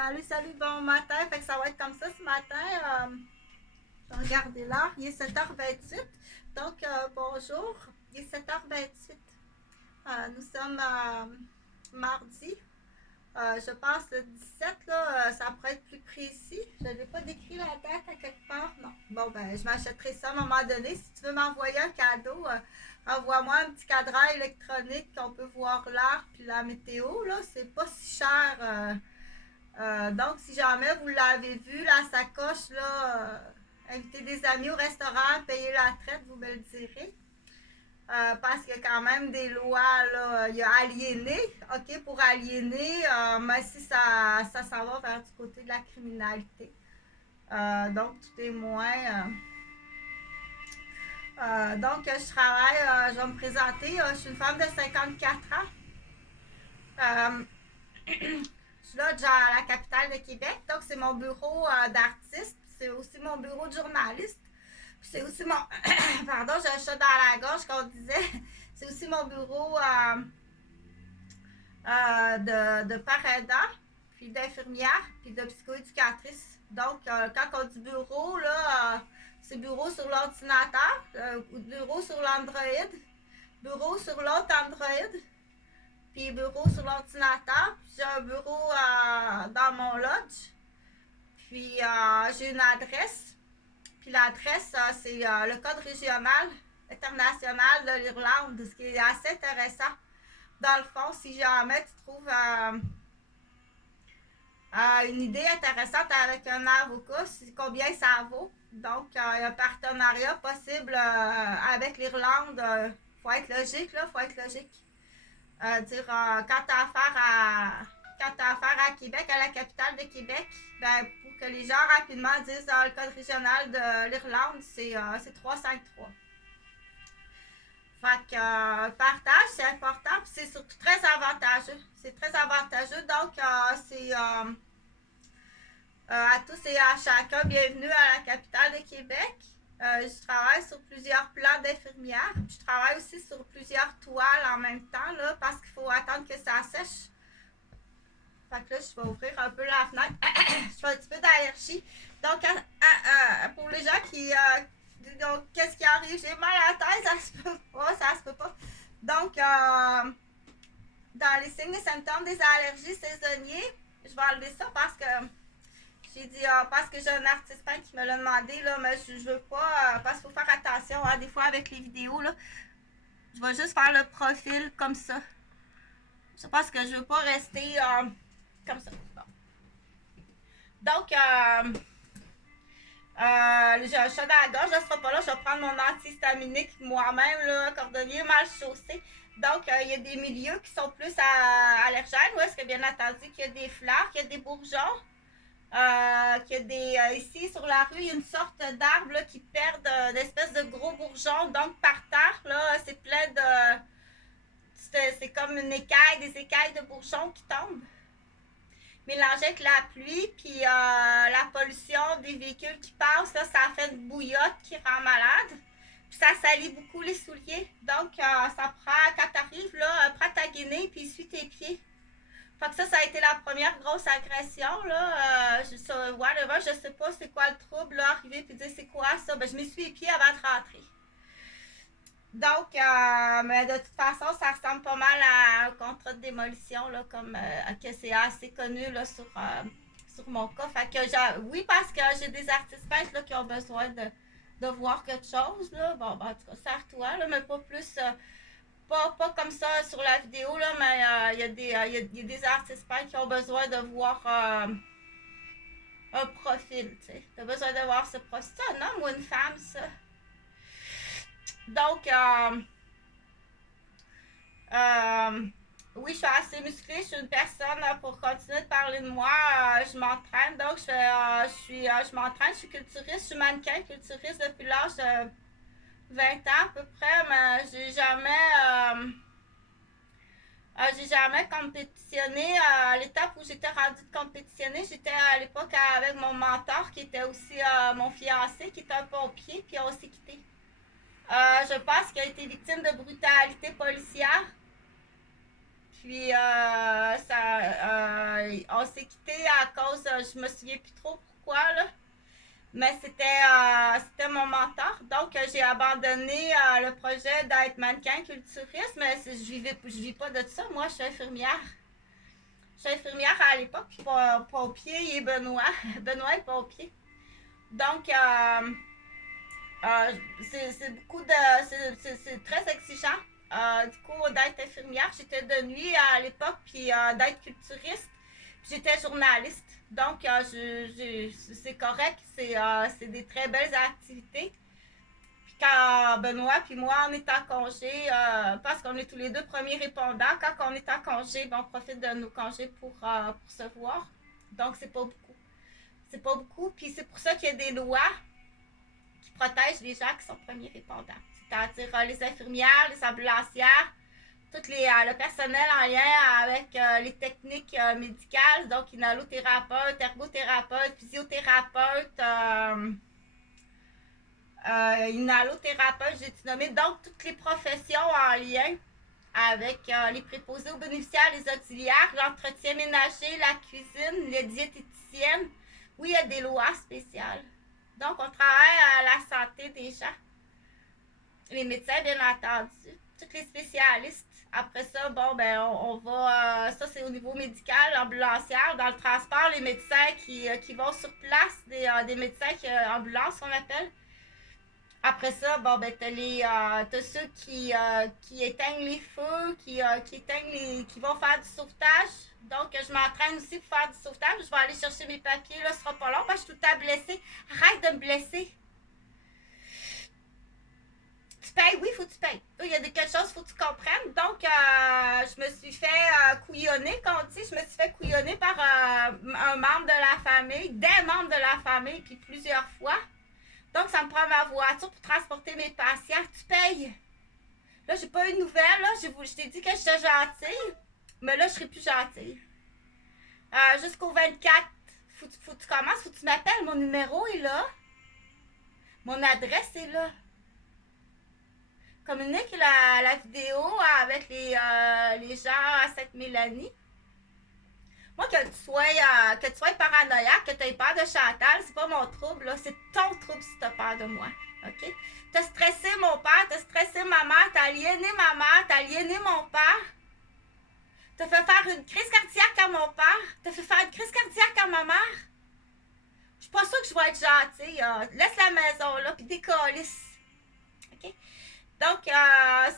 Salut, bon matin. Fait que ça va être comme ça ce matin. Je vais regarder l'heure. Il est 7h28. Donc, bonjour. Il est 7h28. Nous sommes mardi. Je pense le 17, là, ça pourrait être plus précis. Je n'avais pas décrit la date à quelque part. Non. Bon, ben, je m'achèterai ça à un moment donné. Si tu veux m'envoyer un cadeau, envoie-moi un petit cadran électronique qu'on peut voir l'heure puis la météo. Là, c'est pas si cher. Donc, si jamais vous l'avez vu, la sacoche, là, inviter des amis au restaurant, payer la traite, vous me le direz. Parce qu'il y a quand même des lois, là. Il y a aliéné, OK, pour aliéner, mais si ça s'en va vers du côté de la criminalité. Donc, tout est moins. Donc, je travaille, je vais me présenter. Je suis une femme de 54 ans. Euh, Je suis là déjà à la capitale de Québec, donc c'est mon bureau d'artiste, c'est aussi mon bureau de journaliste, puis c'est aussi mon... Pardon, j'ai un chat dans la gorge qu'on disait. C'est aussi mon bureau de parrainant, puis d'infirmière, puis de psychoéducatrice. Donc, quand on dit bureau, là, c'est bureau sur l'ordinateur, ou bureau sur l'Android, bureau sur l'autre Android, puis bureau sur l'ordinateur. Puis j'ai un bureau dans mon lodge. Puis j'ai une adresse. Puis l'adresse, c'est le code régional international de l'Irlande, ce qui est assez intéressant. Dans le fond, si jamais tu trouves une idée intéressante avec un avocat, c'est combien ça vaut. Donc, il y a un partenariat possible avec l'Irlande. Faut être logique, là, faut être logique. Quand tu as affaire à Québec, à la capitale de Québec, ben, pour que les gens rapidement disent le code régional de l'Irlande, c'est 353. Fait que partage, c'est important, puis c'est surtout très avantageux. C'est très avantageux, donc c'est à tous et à chacun, bienvenue à la capitale de Québec. Je travaille sur plusieurs plans d'infirmière. Je travaille aussi sur plusieurs toiles en même temps, là, parce qu'il faut attendre que ça sèche. Fait que là, je vais ouvrir un peu la fenêtre. Je fais un petit peu d'allergie. Donc, pour les gens qui... donc, qu'est-ce qui arrive? J'ai mal à la tête, ça se peut pas, ça se peut pas. Donc, dans les signes et symptômes des allergies saisonniers, je vais enlever ça parce que j'ai dit, parce que j'ai un artiste peintre qui me l'a demandé, là, mais je veux pas, parce qu'il faut faire attention, des fois avec les vidéos, là, je vais juste faire le profil comme ça. Je pense que je veux pas rester comme ça. Bon. Donc, j'ai un chat dans la gorge, je ne serai pas là, je vais prendre mon antihistaminique moi-même, là, cordonnier mal chaussé. Donc, il y a des milieux qui sont plus allergènes, où est-ce que bien entendu qu'il y a des fleurs, qu'il y a des bourgeons. Qu'il y a ici sur la rue, il y a une sorte d'arbre là, qui perd d'espèces de gros bourgeons. Donc par terre, là, c'est plein de. C'est comme une écaille, des écailles de bourgeons qui tombent. Mélangé avec la pluie, puis la pollution des véhicules qui passent, là, ça fait une bouillotte qui rend malade. Puis ça salit beaucoup les souliers. Donc ça prend, quand t'arrives là, prends ta guinée, puis essuie tes pieds. Fait que ça a été la première grosse agression, là. Je sais pas c'est quoi le trouble, là, arriver puis dire c'est quoi ça. Ben, je m'essuie les pieds avant de rentrer. Donc, mais de toute façon, ça ressemble pas mal à un contrat de démolition, là, comme que c'est assez connu, là, sur mon cas. Fait que, oui, parce que j'ai des artistes peintres, là, qui ont besoin de voir quelque chose, là. Bon, ben, en tout cas, serre-toi, là, mais pas plus... pas comme ça sur la vidéo, là, mais il y a des artistes peintres qui ont besoin de voir un profil, tu sais. Tu as besoin de voir ce profil. C'est un homme ou une femme, ça? Donc, oui, je suis assez musclée. Je suis une personne, pour continuer de parler de moi, je m'entraîne. Donc, je m'entraîne, je suis culturiste, je suis mannequin culturiste depuis l'âge de 20 ans à peu près, mais j'ai jamais compétitionné. À l'étape où j'étais rendue de compétitionner, j'étais à l'époque avec mon mentor qui était aussi mon fiancé, qui était un pompier, puis on s'est quitté. Je pense qu'il a été victime de brutalité policière. Puis on s'est quitté à cause, je me souviens plus trop pourquoi, là. Mais c'était mon mentor. Donc, j'ai abandonné le projet d'être mannequin culturiste, mais je vis pas de ça. Moi, je suis infirmière. Je suis infirmière à l'époque, puis pompier et Benoît. Benoît est pompier. Donc, c'est beaucoup de. C'est très exigeant. Du coup, d'être infirmière, j'étais de nuit à l'époque, puis d'être culturiste, puis j'étais journaliste. Donc, c'est correct, c'est des très belles activités. Puis quand Benoît puis moi, on est en congé, parce qu'on est tous les deux premiers répondants, quand on est en congé, ben, on profite de nos congés pour se voir. Donc, c'est pas beaucoup. C'est pas beaucoup, puis c'est pour ça qu'il y a des lois qui protègent les gens qui sont premiers répondants. C'est-à-dire les infirmières, les ambulancières, le personnel en lien avec les techniques médicales, donc inhalothérapeute, ergothérapeute, physiothérapeute, inhalothérapeute, j'ai tout nommé. Donc, toutes les professions en lien avec les préposés aux bénéficiaires, les auxiliaires, l'entretien ménager, la cuisine, les diététiciennes. Oui, il y a des lois spéciales. Donc, on travaille à la santé des gens. Les médecins, bien entendu. Tous les spécialistes. Après ça, bon, ben, on va. Ça, c'est au niveau médical, ambulancière. Dans le transport, les médecins qui vont sur place, des médecins ambulance, on appelle. Après ça, bon, ben, t'as ceux qui éteignent les feux, qui vont faire du sauvetage. Donc, je m'entraîne aussi pour faire du sauvetage. Je vais aller chercher mes papiers, là, ce sera pas long parce que je suis tout le temps blessée. Arrête de me blesser. Tu payes, oui, il faut que tu payes. Il y a quelque chose, il faut que tu comprennes. Donc, je me suis fait couillonner, quand on dit, je me suis fait couillonner par un membre de la famille, des membres de la famille, puis plusieurs fois. Donc, ça me prend ma voiture pour transporter mes patients. Tu payes. Là, j'ai pas eu de nouvelles. Là. Je t'ai dit que j'étais gentille, mais là, je serai plus gentille. Jusqu'au 24, faut que tu commences, faut que tu m'appelles. Mon numéro est là. Mon adresse est là. Communique la vidéo avec les gens à Sainte-Mélanie. Moi, que tu sois paranoïaque, que tu aies peur de Chantal, c'est pas mon trouble, là. C'est ton trouble si tu as peur de moi. OK? T'as stressé mon père, t'as stressé ma mère, t'as aliéné ma mère, t'as aliéné mon père. T'as fait faire une crise cardiaque à mon père. T'as fait faire une crise cardiaque à ma mère. Je suis pas sûre que je vais être gentille. Laisse la maison, là, puis décalisse. OK? Donc,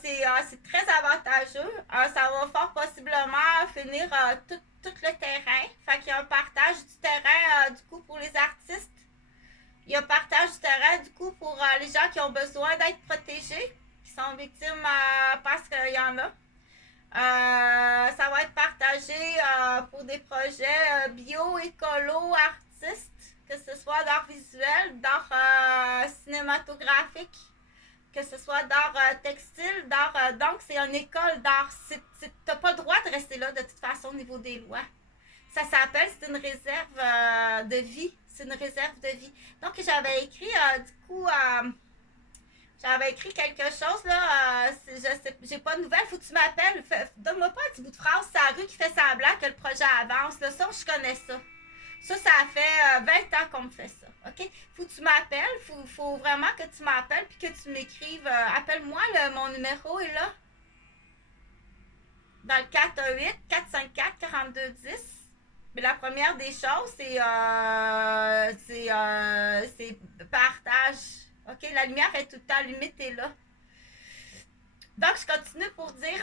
c'est très avantageux. Ça va fort possiblement finir tout le terrain. Fait qu'il y a un partage du terrain, du coup, pour les artistes. Il y a un partage du terrain, du coup, pour les gens qui ont besoin d'être protégés, qui sont victimes parce qu'il y en a. Ça va être partagé pour des projets bio, écolo, artistes, que ce soit d'art visuel, d'art cinématographique, que ce soit d'art textile, d'art. Donc, c'est une école d'art. T'as pas le droit de rester là de toute façon au niveau des lois. Ça s'appelle, c'est une réserve de vie. C'est une réserve de vie. Donc, j'avais écrit, j'avais écrit quelque chose, là. J'ai pas de nouvelles, faut que tu m'appelles. Donne-moi pas un petit bout de phrase, c'est la rue qui fait semblant que le projet avance. Là, ça, je connais ça. Ça fait 20 ans qu'on me fait ça. OK? Faut que tu m'appelles. Faut vraiment que tu m'appelles puis que tu m'écrives. Appelle-moi, mon numéro est là. Dans le 418-454-4210. Mais la première des choses, c'est partage. OK? La lumière est tout le temps allumée, t'es là. Donc, je continue pour dire,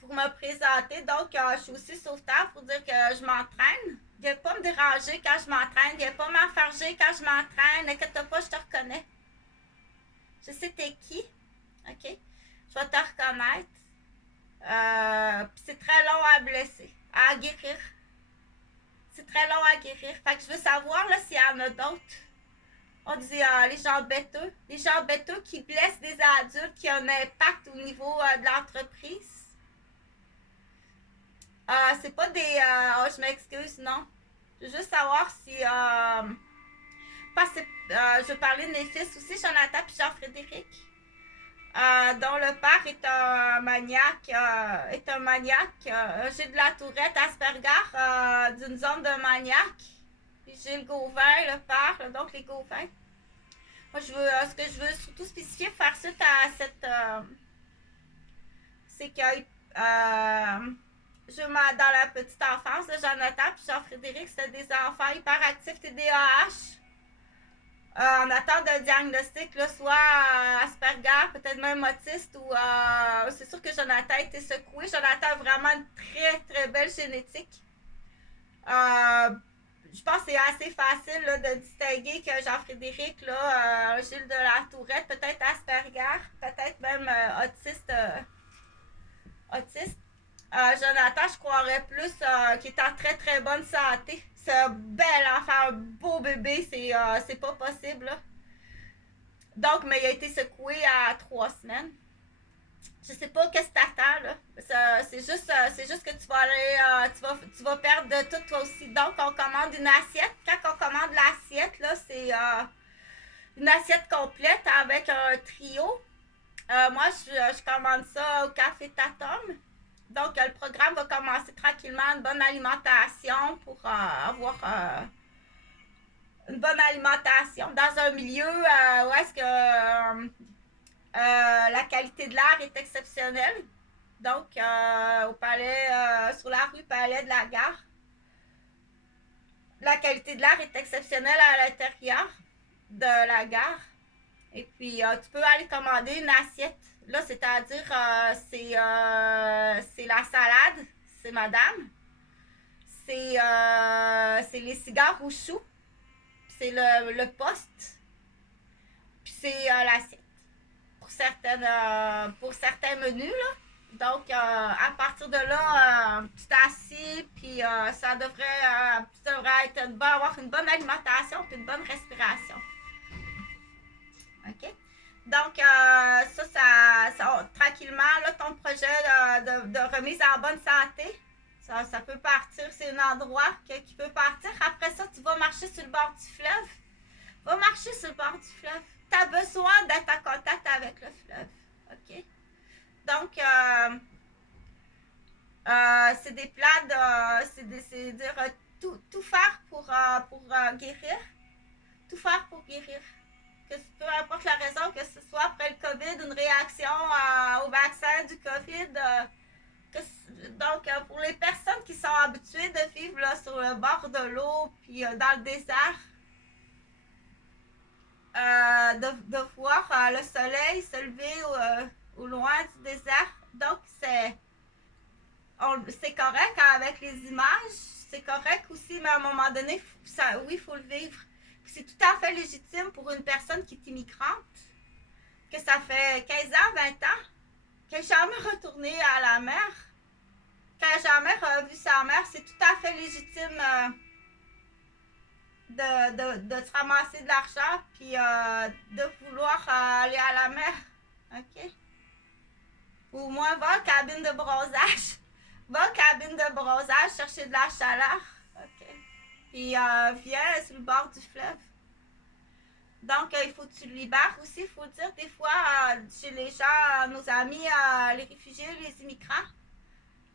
pour me présenter. Donc, je suis aussi sauveteur pour dire que je m'entraîne. Viens pas me déranger quand je m'entraîne. Viens pas m'enfarger quand je m'entraîne. Inquiète pas, je te reconnais. Je sais t'es qui. OK? Je vais te reconnaître. Puis c'est très long à blesser, à guérir. C'est très long à guérir. Fait que je veux savoir là s'il y en a d'autres. On dit les gens bêteux. Les gens bêteux qui blessent des adultes, qui ont un impact au niveau de l'entreprise. C'est pas des... je m'excuse, non. Je veux juste savoir si... parce que je veux parler de mes fils aussi, Jonathan puis Jean-Frédéric. dont le père est un maniaque. J'ai de la tourette Asperger d'une zone de maniaque. Puis j'ai le Gauvin, le père, là, donc les Gauvins. Moi, ce que je veux surtout spécifier, faire suite à cette... c'est que dans la petite enfance de Jonathan puis Jean-Frédéric, c'était des enfants hyperactifs TDAH. En attente d'un diagnostic, là, soit Asperger, peut-être même autiste, ou c'est sûr que Jonathan a été secoué. Jonathan a vraiment une très très belle génétique. Je pense que c'est assez facile là, de distinguer que Jean-Frédéric, là, Gilles de la Tourette, peut-être Asperger, peut-être même autiste. Jonathan, je croirais plus qu'il est en très très bonne santé. C'est un bel enfant, un beau bébé, c'est pas possible. Là. Donc, mais il a été secoué à 3 semaines. Je sais pas qu'est-ce que t'attends, là. C'est juste que tu vas aller, tu vas perdre de tout toi aussi. Donc, on commande une assiette. Quand on commande l'assiette, là, c'est une assiette complète avec un trio. Moi, je commande ça au Café Tatum. Donc, le programme va commencer tranquillement, une bonne alimentation pour avoir une bonne alimentation dans un milieu où est-ce que la qualité de l'air est exceptionnelle. Donc, au palais, sur la rue Palais de la Gare, la qualité de l'air est exceptionnelle à l'intérieur de la gare. Et puis, tu peux aller commander une assiette. Là, c'est-à-dire, c'est la salade, c'est madame. C'est les cigares aux choux. C'est le poste. Puis c'est l'assiette. Pour certains menus, là. Donc, à partir de là, tu t'assis, puis tu devrais avoir une bonne alimentation, puis une bonne respiration. OK? Donc, tranquillement, là, ton projet de remise en bonne santé, ça peut partir. C'est un endroit qui peut partir. Après ça, tu vas marcher sur le bord du fleuve. Va marcher sur le bord du fleuve. Tu as besoin d'être en contact avec le fleuve. OK? Donc, c'est des plans c'est dire tout faire pour guérir. Tout faire pour guérir. Que peu importe la raison, que ce soit après le COVID, une réaction au vaccin du COVID. Donc, pour les personnes qui sont habituées de vivre là, sur le bord de l'eau, puis dans le désert, de voir le soleil se lever au loin du désert. Donc, c'est correct avec les images, c'est correct aussi, mais à un moment donné, oui, il faut le vivre. C'est tout à fait légitime pour une personne qui est immigrante, que ça fait 15 ans, 20 ans, qu'elle n'est jamais retournée à la mer, qu'elle n'a jamais revu sa mère. C'est tout à fait légitime de se ramasser de l'argent puis de vouloir aller à la mer. OK? Ou au moins, va en cabine de bronzage. Va en cabine de bronzage chercher de la chaleur. OK? Puis viens sur le bord du fleuve. Donc, il faut que tu le libères aussi. Il faut dire, des fois, chez les gens, nos amis, les réfugiés, les immigrants,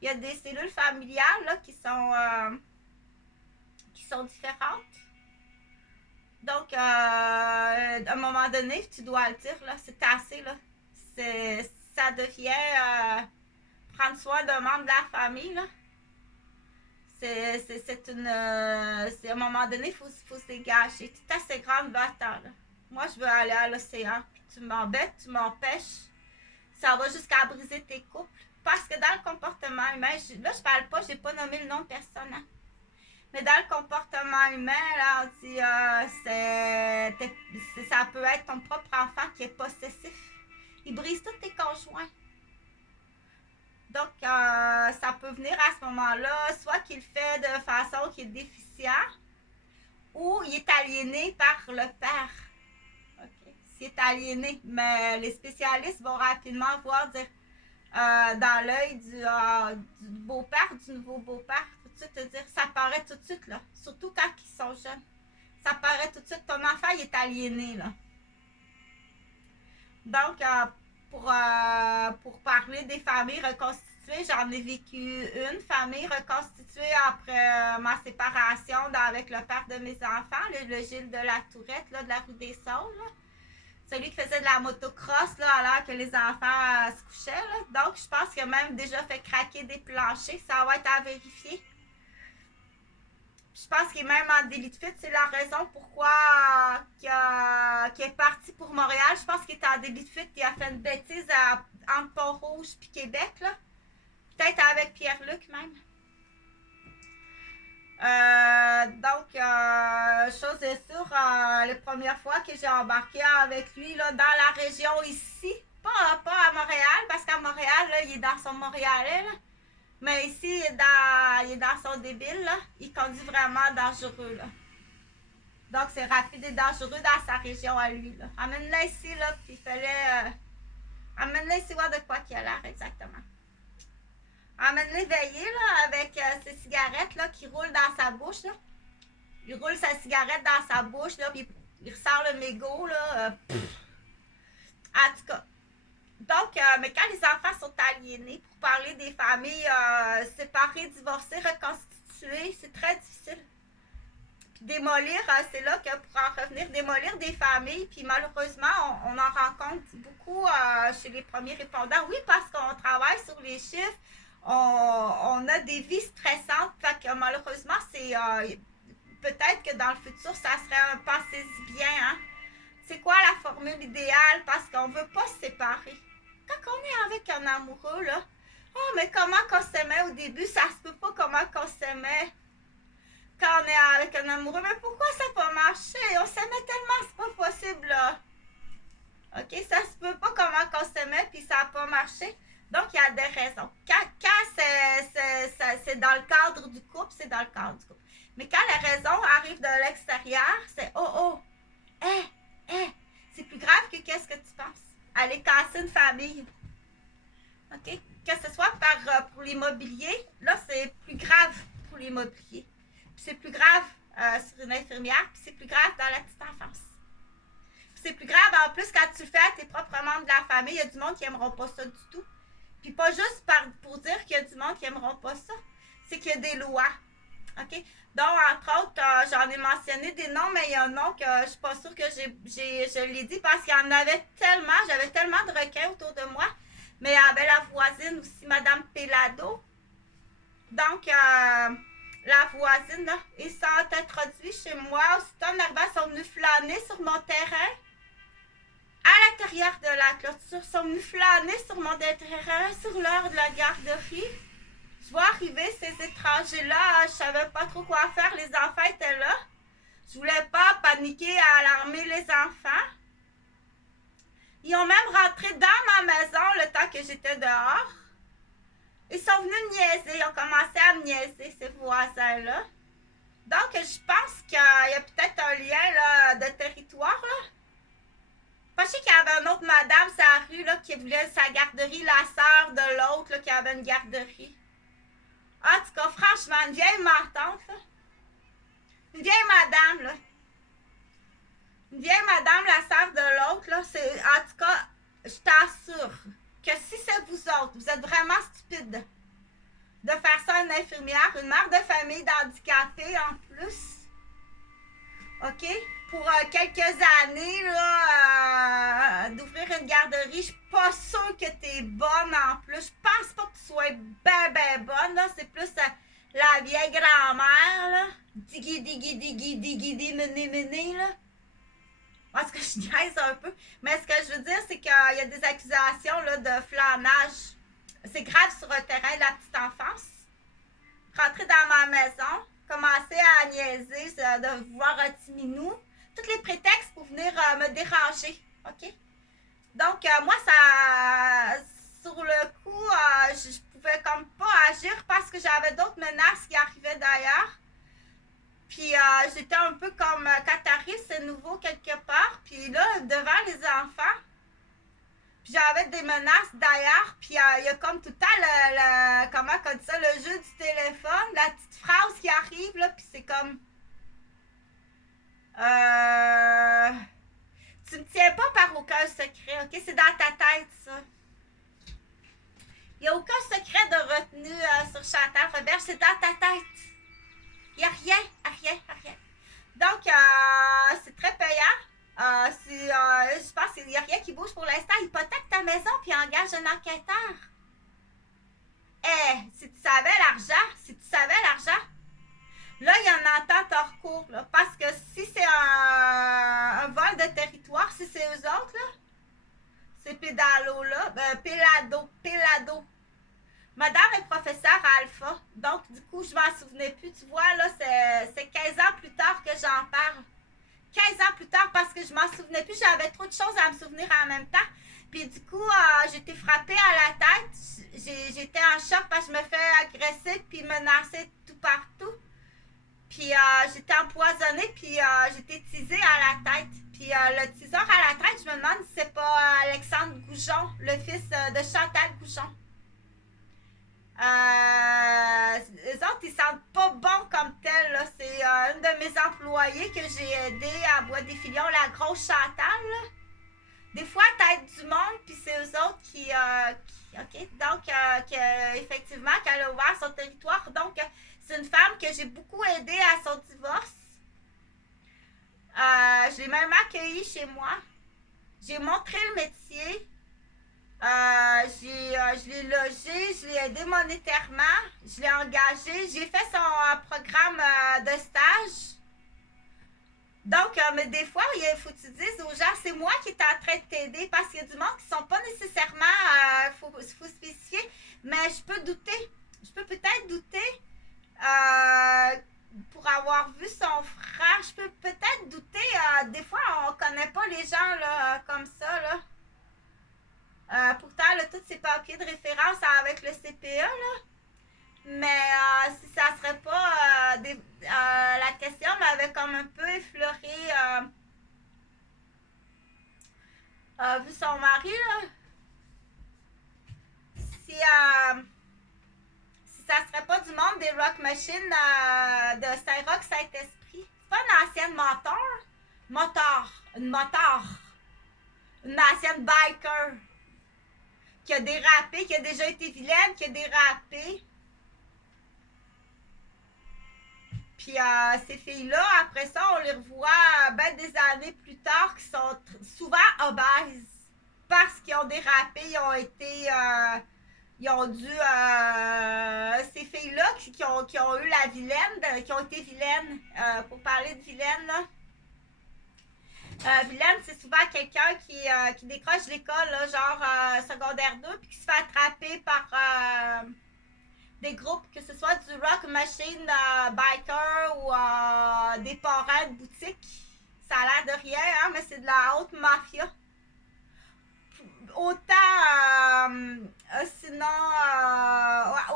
il y a des cellules familiales là, qui sont différentes. Donc, à un moment donné, tu dois le dire, là, c'est assez. Là. Ça devient prendre soin d'un membre de la famille. Là. C'est à un moment donné, il faut se dégager. Tu es assez grande, va-t'en. Moi, je veux aller à l'océan. Puis tu m'embêtes, tu m'empêches. Ça va jusqu'à briser tes couples. Parce que dans le comportement humain, là, je parle pas, j'ai pas nommé le nom de personne. Hein. Mais dans le comportement humain, là, on dit ça peut être ton propre enfant qui est possessif. Il brise tous tes conjoints. Donc, ça peut venir à ce moment-là, soit qu'il le fait de façon qui est déficient, ou il est aliéné par le père. Okay. S'il est aliéné, mais les spécialistes vont rapidement voir dire dans l'œil du beau-père, du nouveau beau-père, tout de suite te dire, ça paraît tout de suite, là, surtout quand ils sont jeunes. Ça paraît tout de suite, ton enfant, il est aliéné, là. Donc, pour parler des familles reconstituées. J'en ai vécu une famille reconstituée après ma séparation avec le père de mes enfants, le Gilles de la Tourette, là, de la rue des Saules. Là. Celui qui faisait de la motocross là, alors que les enfants se couchaient. Là. Donc, je pense qu'il a même déjà fait craquer des planchers. Ça va être à vérifier. Je pense qu'il est même en délit de fuite. C'est la raison pourquoi qu'il est parti pour Montréal. Je pense qu'il est en délit de fuite. Il a fait une bêtise entre Pont-Rouge et Québec. Là. Peut-être avec Pierre-Luc même. Chose est sûre, la première fois que j'ai embarqué avec lui là, dans la région ici, pas à Montréal, parce qu'à Montréal, là, il est dans son Montréalais, là. Mais ici, il est dans son débile, là. Il conduit vraiment dangereux, là. Donc, c'est rapide et dangereux dans sa région à lui, là. Amène-le ici, là, puis il fallait... amène-le ici voir de quoi qu'il a l'air, exactement. Amène-le veiller, là, avec ses cigarettes, là, qui roulent dans sa bouche, là. Il roule sa cigarette dans sa bouche, là, puis il ressort le mégot, là. En tout cas. Donc, mais quand les enfants sont aliénés, pour parler des familles séparées, divorcées, reconstituées, c'est très difficile. Puis démolir, c'est là que pour en revenir, démolir des familles, puis malheureusement, on en rencontre beaucoup chez les premiers répondants. Oui, parce qu'on travaille sur les chiffres, on a des vies stressantes, fait que malheureusement, c'est... peut-être que dans le futur, ça serait un pensez-y bien, hein? C'est quoi la formule idéale? Parce qu'on ne veut pas se séparer. Quand on est avec un amoureux, là, oh, mais comment qu'on s'aimait au début? Ça se peut pas comment qu'on s'aimait quand on est avec un amoureux. Mais pourquoi ça n'a pas marché? On s'aimait tellement, c'est pas possible, là. OK? Ça se peut pas comment qu'on s'aimait, puis ça n'a pas marché. Donc, il y a des raisons. Quand c'est dans le cadre du couple, c'est dans le cadre du couple. Mais quand les raisons arrivent de l'extérieur, c'est c'est plus grave que qu'est-ce que tu penses. Aller casser une famille. OK? Que ce soit pour l'immobilier, là, c'est plus grave pour l'immobilier. Puis c'est plus grave sur une infirmière, puis c'est plus grave dans la petite enfance. Puis c'est plus grave en plus quand tu le fais à tes propres membres de la famille, il y a du monde qui n'aimeront pas ça du tout. Puis pas juste pour dire qu'il y a du monde qui n'aimeront pas ça, c'est qu'il y a des lois. OK? Donc, entre autres, j'en ai mentionné des noms, mais il y a un nom que je ne suis pas sûre que je l'ai dit parce qu'il y en avait tellement, j'avais tellement de requins autour de moi. Mais il y avait la voisine aussi, Madame Pelado. Donc, la voisine, là, ils sont introduits chez moi. Aussitôt en arrivant, ils sont venus flâner sur mon terrain. À l'intérieur de la clôture, ils sont venus flâner sur mon terrain, sur l'heure de la garderie. Je vois arriver ces étrangers-là, je savais pas trop quoi faire, les enfants étaient là. Je voulais pas paniquer, alarmer les enfants. Ils ont même rentré dans ma maison le temps que j'étais dehors. Ils sont venus me niaiser, ils ont commencé à me niaiser, ces voisins-là. Donc, je pense qu'il y a peut-être un lien là, de territoire, là. Je sais qu'il y avait une autre madame sur la rue là, qui voulait sa garderie, la sœur de l'autre qui avait une garderie. En tout cas, franchement, une vieille martante, là. Une vieille madame, là. Une vieille madame, la sœur de l'autre, là, c'est... En tout cas, je t'assure que si c'est vous autres, vous êtes vraiment stupides de faire ça à une infirmière, une mère de famille d'handicapés en plus. OK? Pour quelques années, là, d'ouvrir une garderie, je suis pas sûre que t'es bonne en plus. Je pense pas que tu sois ben bonne, là. C'est plus la vieille grand-mère, là. Diggy, mené, là. Parce que je niaise un peu. Mais ce que je veux dire, c'est qu'il y a des accusations, là, de flânage. C'est grave sur un terrain de la petite enfance. Rentrer dans ma maison, commencer à niaiser, de voir un petit minou. Tous les prétextes pour venir me déranger, OK? Donc, moi, ça... Sur le coup, je pouvais comme pas agir parce que j'avais d'autres menaces qui arrivaient d'ailleurs. Puis, j'étais un peu comme... Quand t'arrives, c'est nouveau quelque part. Puis là, devant les enfants, puis j'avais des menaces d'ailleurs. Puis, il y a comme tout le temps, comment on dit ça, le jeu du téléphone, la petite phrase qui arrive, là, puis c'est comme... Tu me tiens pas par aucun secret, OK? C'est dans ta tête, ça. Il n'y a aucun secret de retenue sur Chantal Roberge, c'est dans ta tête. Il n'y a rien, rien, rien. Donc, c'est très payant. Je pense qu'il n'y a rien qui bouge pour l'instant. Hypothèque ta maison puis engage un enquêteur. Si tu savais l'argent, là, il y a une entente hors cours, là, parce que si c'est un vol de territoire, si c'est eux autres, là, c'est Pédalo, là, Pélado. Madame est professeure à Alpha, donc du coup, je m'en souvenais plus. Tu vois, là, c'est 15 ans plus tard que j'en parle. 15 ans plus tard, parce que je m'en souvenais plus, j'avais trop de choses à me souvenir en même temps. Puis du coup, j'ai été frappée à la tête. J'étais en choc parce que je me fais agresser puis menacer tout partout. Puis j'étais empoisonnée, puis j'étais teasée à la tête. Puis le teaseur à la tête, je me demande si c'est pas Alexandre Goujon, le fils de Chantal Goujon. Les autres, ils sentent pas bons comme tel, là. C'est une de mes employées que j'ai aidé à Bois des Filions, la grosse Chantal, là. Des fois, t'aides du monde, puis c'est eux autres qui OK? Donc, effectivement, qu'elle a ouvert son territoire. Donc, c'est une femme que j'ai beaucoup aidée à son divorce. Je l'ai même accueillie chez moi. J'ai montré le métier. Je l'ai logé, je l'ai aidé monétairement, je l'ai engagé, j'ai fait son programme de stage. Donc, mais des fois, il faut que tu dises aux gens, c'est moi qui est en train de t'aider parce qu'il y a du monde qui ne sont pas nécessairement, faut spécifier, mais je peux douter. Je peux peut-être douter pour avoir vu son frère. Je peux peut-être douter. Des fois, on ne connaît pas les gens là, comme ça, là. Pourtant, là, tous ces papiers de référence avec le CPE, là. Mais si ça serait pas la question m'avait comme un peu effleuré vu son mari, là. Si ça serait pas du monde des Rock Machines de Saint-Roch Saint-Esprit. C'est pas une ancienne une ancienne biker qui a dérapé, qui a déjà été vilaine, qui a dérapé. Puis ces filles-là, après ça, on les revoit ben des années plus tard qui sont souvent obèses parce qu'ils ont dérapé, ils ont été... ils ont dû... ces filles-là qui ont eu la vilaine, qui ont été vilaines, pour parler de vilaine, là. Vilaine, c'est souvent quelqu'un qui décroche l'école, là, genre secondaire 2, puis qui se fait attraper par des groupes, que ce soit du rock machine biker ou des parents de boutique. Ça a l'air de rien, hein, mais c'est de la haute mafia. Autant, sinon,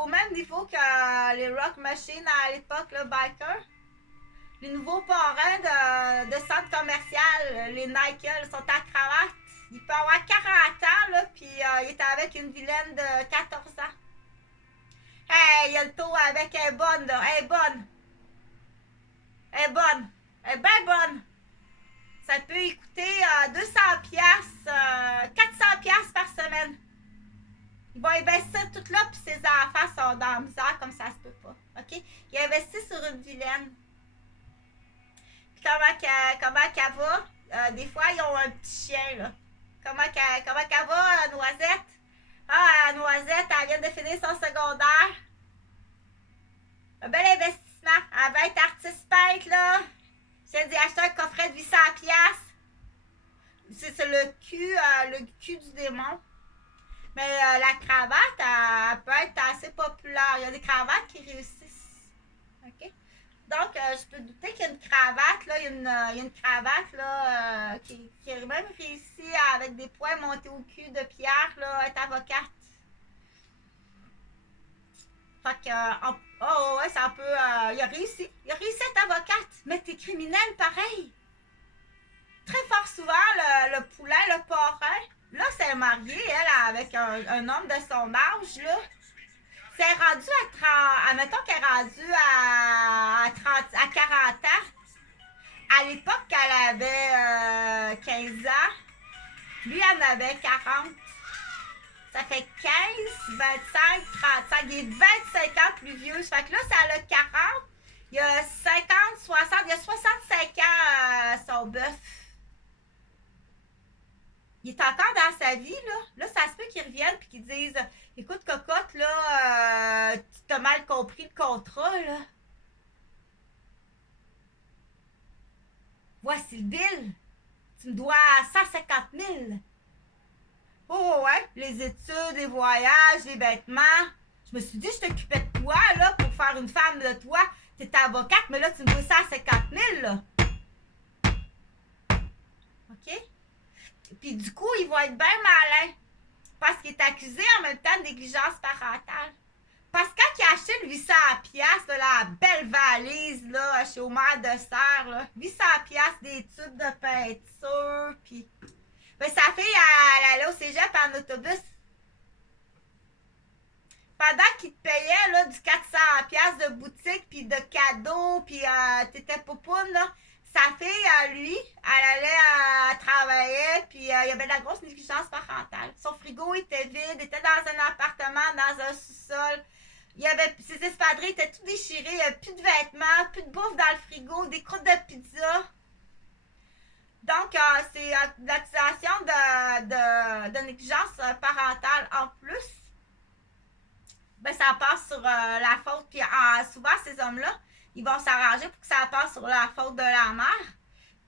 au même niveau que les rock machines à l'époque, le biker. Les nouveaux parrains de centre commercial, les Nike, sont à cravate. Il peut avoir 40 ans, là, puis il est avec une vilaine de 14 ans. Hey, il y a le taux avec, elle est bonne, là, elle est bonne. Elle est bonne. Elle est bien bonne. Ça peut y coûter 200 piastres, 400 piastres par semaine. Il va investir tout là, puis ses enfants sont dans la misère comme ça se peut pas. OK? Il investit sur une vilaine. Comment qu'elle va? Des fois, ils ont un petit chien, là. Comment qu'elle va, Noisette? Ah, Noisette, elle vient de finir son secondaire. Un bel investissement. Elle va être artiste peintre, là. J'ai dit acheter un coffret de 800 piastres. C'est le cul du démon. Mais la cravate, elle peut être assez populaire. Il y a des cravates qui réussissent. OK? Donc, je peux douter qu'il y a une cravate, là, il y a une cravate, là, qui a même réussi avec des points montés au cul de Pierre, là, être avocate. Fait que, oh, ouais, ça peut, il a réussi à être avocate, mais t'es criminel pareil. Très fort souvent, le poulain, le parrain, là, c'est marié, elle, avec un homme de son âge, là. C'est rendu à 30, admettons qu'elle est rendue à 40 ans. À l'époque, qu'elle avait 15 ans. Lui, il en avait 40. Ça fait 15, 25, 35. Il est 25 ans plus vieux. Ça fait que là, ça a 40. Il y a 50, 60. Il y a 65 ans, son bœuf. Il est encore dans sa vie, là. Là, ça se peut qu'il revienne et qu'il dise écoute, cocotte, là, tu t'as mal compris le contrat, là. Voici le bill. Tu me dois 150 000. Oh, ouais, les études, les voyages, les vêtements. Je me suis dit, je t'occupais de toi, là, pour faire une femme de toi. T'es avocate, mais là, tu me dois 150 000, là. OK? Puis du coup, il va être bien malin. Parce qu'il est accusé en même temps de négligence parentale. Parce que quand il a acheté le 800 piastres, la belle valise, là, chez Omer de Serre, là, 800 piastres, des tubes de peinture, puis... Ben, sa fille, elle allait au cégep en autobus. Pendant qu'il te payait, là, du 400 piastres de boutique, puis de cadeaux, puis t'étais poupoune, là, sa fille, lui, elle allait travailler, puis il y avait de la grosse négligence parentale. Son frigo était vide, était dans un appartement, dans un sous-sol. Il y avait, ses espadrilles étaient tout déchirés, il n'y avait plus de vêtements, plus de bouffe dans le frigo, des croûtes de pizza. Donc, c'est l'accusation de négligence parentale en plus. Ben, ça passe sur la faute. Puis souvent, ces hommes-là, ils vont s'arranger pour que ça passe sur la faute de la mère.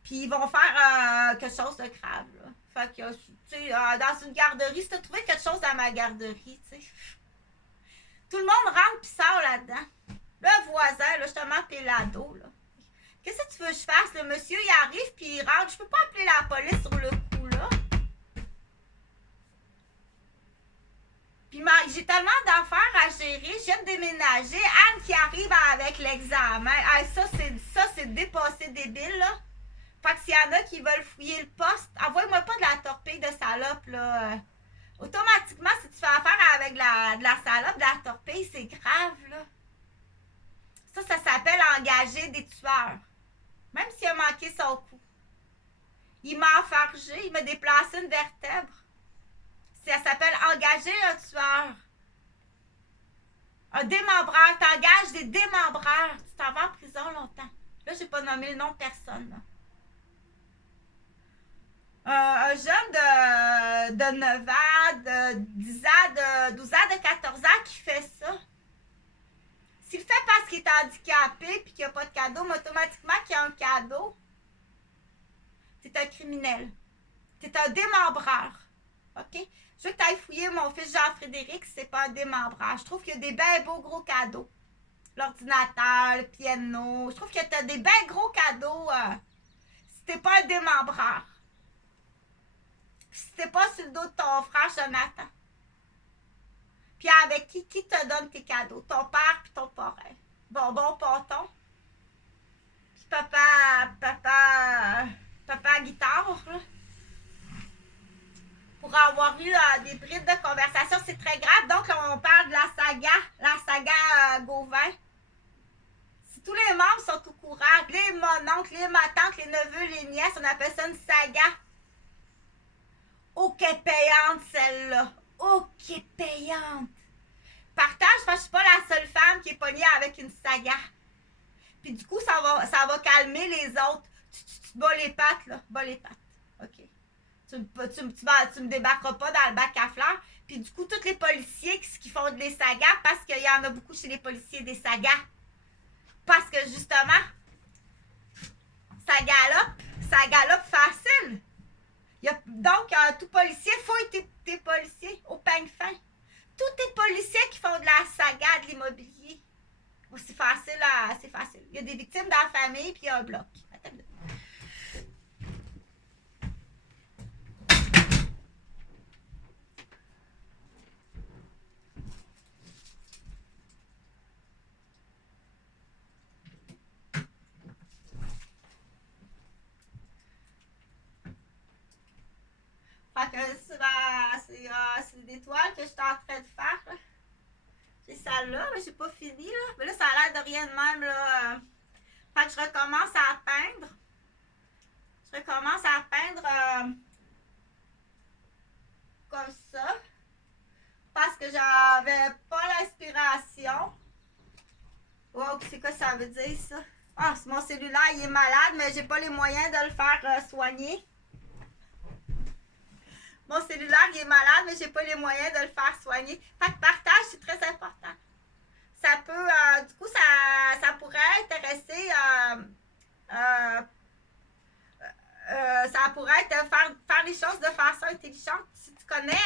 Puis ils vont faire quelque chose de grave. Là. Fait que, tu sais, dans une garderie, si tu as trouvé quelque chose dans ma garderie, tu sais, tout le monde rentre puis sort là-dedans. Le voisin, là, justement, Pélado, là. Qu'est-ce que tu veux que je fasse? Le monsieur, il arrive puis il rentre. Je peux pas appeler la police sur le coup, là. Puis j'ai tellement d'affaires à gérer. Je viens de déménager. Anne qui arrive avec l'examen. Ah, ça, c'est dépassé débile, là. Fait que s'il y en a qui veulent fouiller le poste, envoie-moi pas de la torpille de salope, là. Automatiquement, si tu fais affaire avec de la salope, de la torpille, c'est grave, là. Ça s'appelle engager des tueurs. Même s'il a manqué son coup. Il m'a enfargé, il m'a déplacé une vertèbre. Ça s'appelle engager un tueur. Un démembreur. T'engages des démembreurs. Tu t'en vas en prison longtemps. Là, j'ai pas nommé le nom de personne, là. Un jeune de 9 ans, de 10 ans, de 12 ans, de 14 ans qui fait ça. S'il le fait parce qu'il est handicapé et qu'il n'y a pas de cadeau, mais automatiquement qu'il y a un cadeau, t'es un criminel. T'es un démembreur. OK? Je veux que tu ailles fouiller mon fils Jean-Frédéric si c'est pas un démembreur. Je trouve qu'il y a des bien beaux gros cadeaux. L'ordinateur, le piano. Je trouve que tu as des bien gros cadeaux si t'es pas un démembreur. Si t'es pas sur le dos de ton frère Jonathan. Puis avec qui te donne tes cadeaux? Ton père puis ton parrain. Bonbon Ponton. Puis papa guitare, là. Pour avoir eu des brides de conversation, c'est très grave. Donc, on parle de la saga Gauvin. Si tous les membres sont au courant, les mononcles, les matantes, les neveux, les nièces, on appelle ça une saga. OK, payante celle-là. OK, payante. Partage, parce que je suis pas la seule femme qui est pognée avec une saga. Puis du coup, ça va calmer les autres. Tu bats les pattes, là. Bats les pattes. OK. Tu me débarqueras pas dans le bac à fleurs. Puis du coup, tous les policiers qui font des sagas, parce qu'il y en a beaucoup chez les policiers des sagas. Parce que justement, ça galope facile. Donc, tout policier fouille tes policiers au peigne fin. Tous tes policiers qui font de la saga de l'immobilier. Oh, c'est facile, c'est facile. Il y a des victimes dans la famille, puis il y a un bloc. Attends. Fait que c'est des toiles que je suis en train de faire. Là. C'est celle-là, mais j'ai pas fini. Là. Mais là, ça a l'air de rien de même. Là. Fait que je recommence à peindre. Je recommence à peindre comme ça. Parce que j'avais pas l'inspiration. Wow, c'est quoi ça veut dire ça? Ah, mon cellulaire il est malade, mais j'ai pas les moyens de le faire soigner. Mon cellulaire il est malade, mais j'ai pas les moyens de le faire soigner. Fait que partage, c'est très important. Ça peut, du coup, ça pourrait intéresser, ça pourrait être faire les choses de façon intelligente. Si tu connais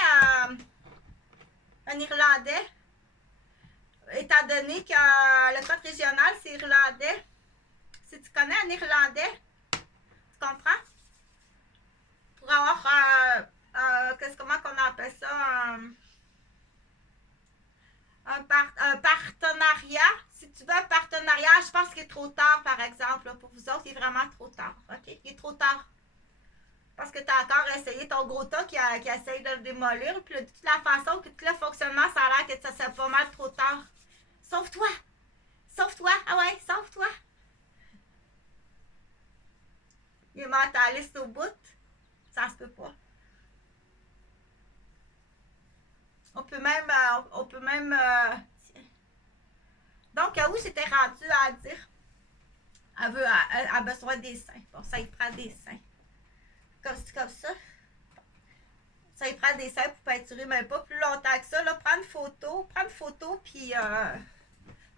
un Irlandais, étant donné que le code régional, c'est irlandais, si tu connais un Irlandais, tu comprends? Pour avoir, comment on appelle ça, un partenariat. Si tu veux un partenariat, je pense qu'il est trop tard, par exemple. Là, pour vous autres, il est vraiment trop tard. OK? Il est trop tard. Parce que tu as encore essayé ton gros tas qui essaye de le démolir. Puis de toute la façon que tout le fonctionnement, ça a l'air que ça c'est pas mal trop tard. Sauve-toi! Sauve-toi! Ah ouais, sauve-toi! Il est mentaliste au bout. Ça se peut pas. On peut même. Donc, où j'étais rendue à dire? Elle a besoin des seins. Bon, ça, il prend des seins. Comme ça. Ça, il prend des seins pour peinturer, mais pas plus longtemps que ça. Là, prendre photo, puis.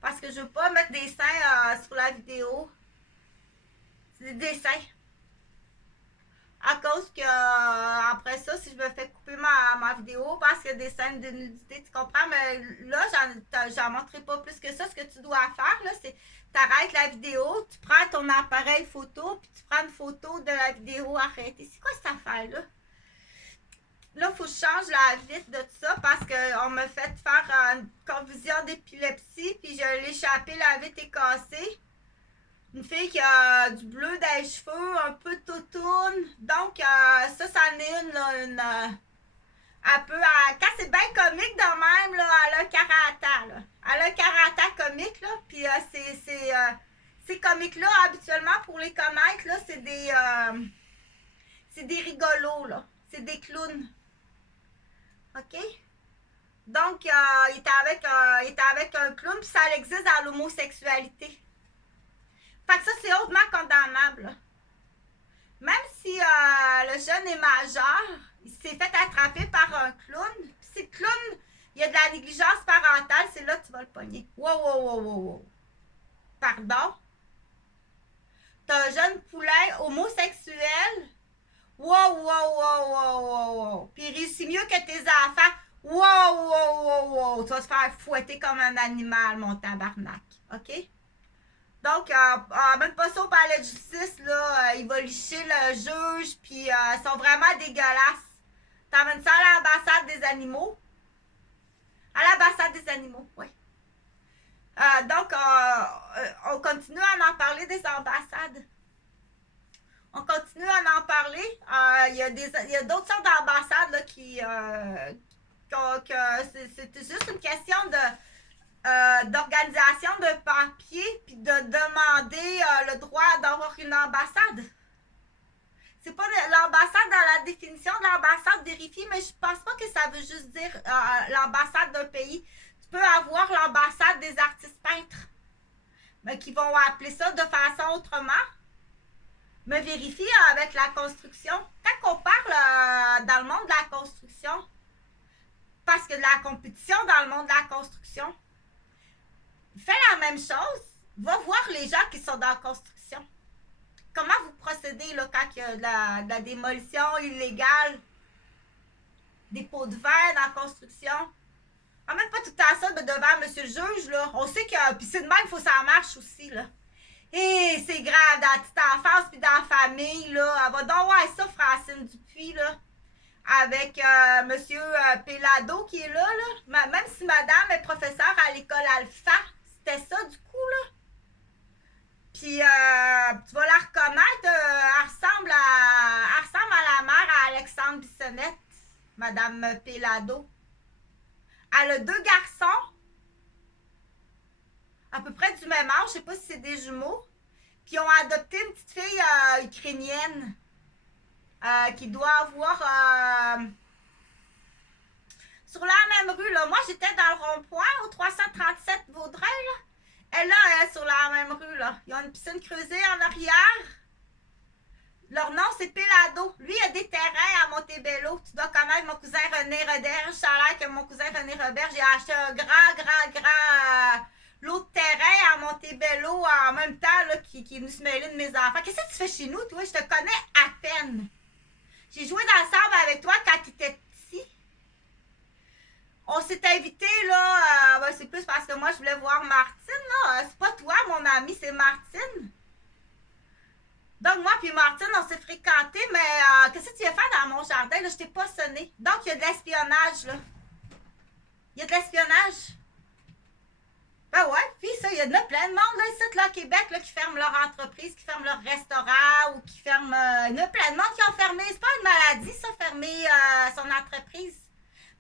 Parce que je veux pas mettre des seins sur la vidéo. C'est des seins. À cause que, après ça, si je me fais couper ma vidéo parce qu'il y a des scènes de nudité, tu comprends? Mais là, j'en montrerai pas plus que ça. Ce que tu dois faire, là, c'est t'arrêtes la vidéo, tu prends ton appareil photo, puis tu prends une photo de la vidéo arrêtée. C'est quoi cette affaire-là? Là, il faut que je change la vitre de tout ça parce qu'on m'a fait faire une confusion d'épilepsie, puis j'ai l'échappé, la vitre est cassée. Une fille qui a du bleu dans les cheveux, un peu toutoune. Donc, ça, c'en est une, là, un peu, quand c'est bien comique de même, là, elle a un caractère, là. Elle a un caractère comique, là, puis ces comiques-là, habituellement, pour les connaître, là, c'est des rigolos, là. C'est des clowns. OK? Donc, il était avec un clown, puis ça existe dans l'homosexualité. Fait que ça, c'est hautement condamnable. Même si le jeune est majeur, il s'est fait attraper par un clown. Puis si le clown, il y a de la négligence parentale, c'est là que tu vas le pogner. Wow. Pardon? T'as un jeune poulain homosexuel. Wow. Puis il réussit mieux que tes enfants. Wow. Tu vas te faire fouetter comme un animal, mon tabarnak. OK? Donc, même pas ça au palais de justice, là, il va licher le juge, puis ils sont vraiment dégueulasses. T'emmènes ça à l'ambassade des animaux. À l'ambassade des animaux, oui. Donc, on continue à en parler des ambassades. On continue à en parler. Il y a d'autres sortes d'ambassades là, c'est juste une question d'organisation de papier puis de demander le droit d'avoir une ambassade. C'est pas l'ambassade dans la définition de l'ambassade vérifie, mais je pense pas que ça veut juste dire l'ambassade d'un pays. Tu peux avoir l'ambassade des artistes peintres, mais qui vont appeler ça de façon autrement. Mais vérifie avec la construction. Quand on parle dans le monde de la construction, parce que de la compétition dans le monde de la construction, fais la même chose. Va voir les gens qui sont dans la construction. Comment vous procédez là, quand il y a de la démolition illégale, des pots de verre dans la construction? En même pas tout le temps ça devant monsieur le juge. Là. On sait que. Puis c'est de même, il faut que ça marche aussi. Là. Et c'est grave dans la petite enfance puis dans la famille. Là. Elle va donc voir ça, Francine Dupuis. Là. Avec monsieur Pellado qui est là. Même si madame est professeure à l'école Alpha, c'était ça du coup. Là. Puis tu vas la reconnaître, elle ressemble à la mère à Alexandre Bissonnette, madame Pellado. Elle a 2 garçons, à peu près du même âge, je sais pas si c'est des jumeaux, puis ils ont adopté une petite fille ukrainienne. qui doit avoir sur la même rue, là. Moi, j'étais dans le rond-point au 337 Vaudreuil, là. Elle, là, elle est sur la même rue, là. Ils ont une piscine creusée en arrière. Leur nom, c'est Pelado. Lui, il a des terrains à Montebello. Tu dois connaître mon cousin René Roberge. Ça a l'air que mon cousin René Roberge, il a acheté un grand lot de terrain à Montebello en même temps, là, qui est venu se mêler de mes enfants. Qu'est-ce que tu fais chez nous, toi? Je te connais à peine. J'ai joué dans le sable avec toi quand tu étais petit. On s'est invité là, ben c'est plus parce que moi, je voulais voir Martine, là. C'est pas toi, mon ami, c'est Martine. Donc, moi puis Martine, on s'est fréquentés, mais qu'est-ce que tu as fait dans mon jardin? Là, je t'ai pas sonné. Donc, il y a de l'espionnage, là. Il y a de l'espionnage. Ben ouais, puis ça, il y a plein de monde, là, ici, là, au Québec, là, qui ferment leur entreprise, qui ferment leur restaurant, ou qui ferment... il y a plein de monde qui ont fermé. C'est pas une maladie, ça, fermer son entreprise.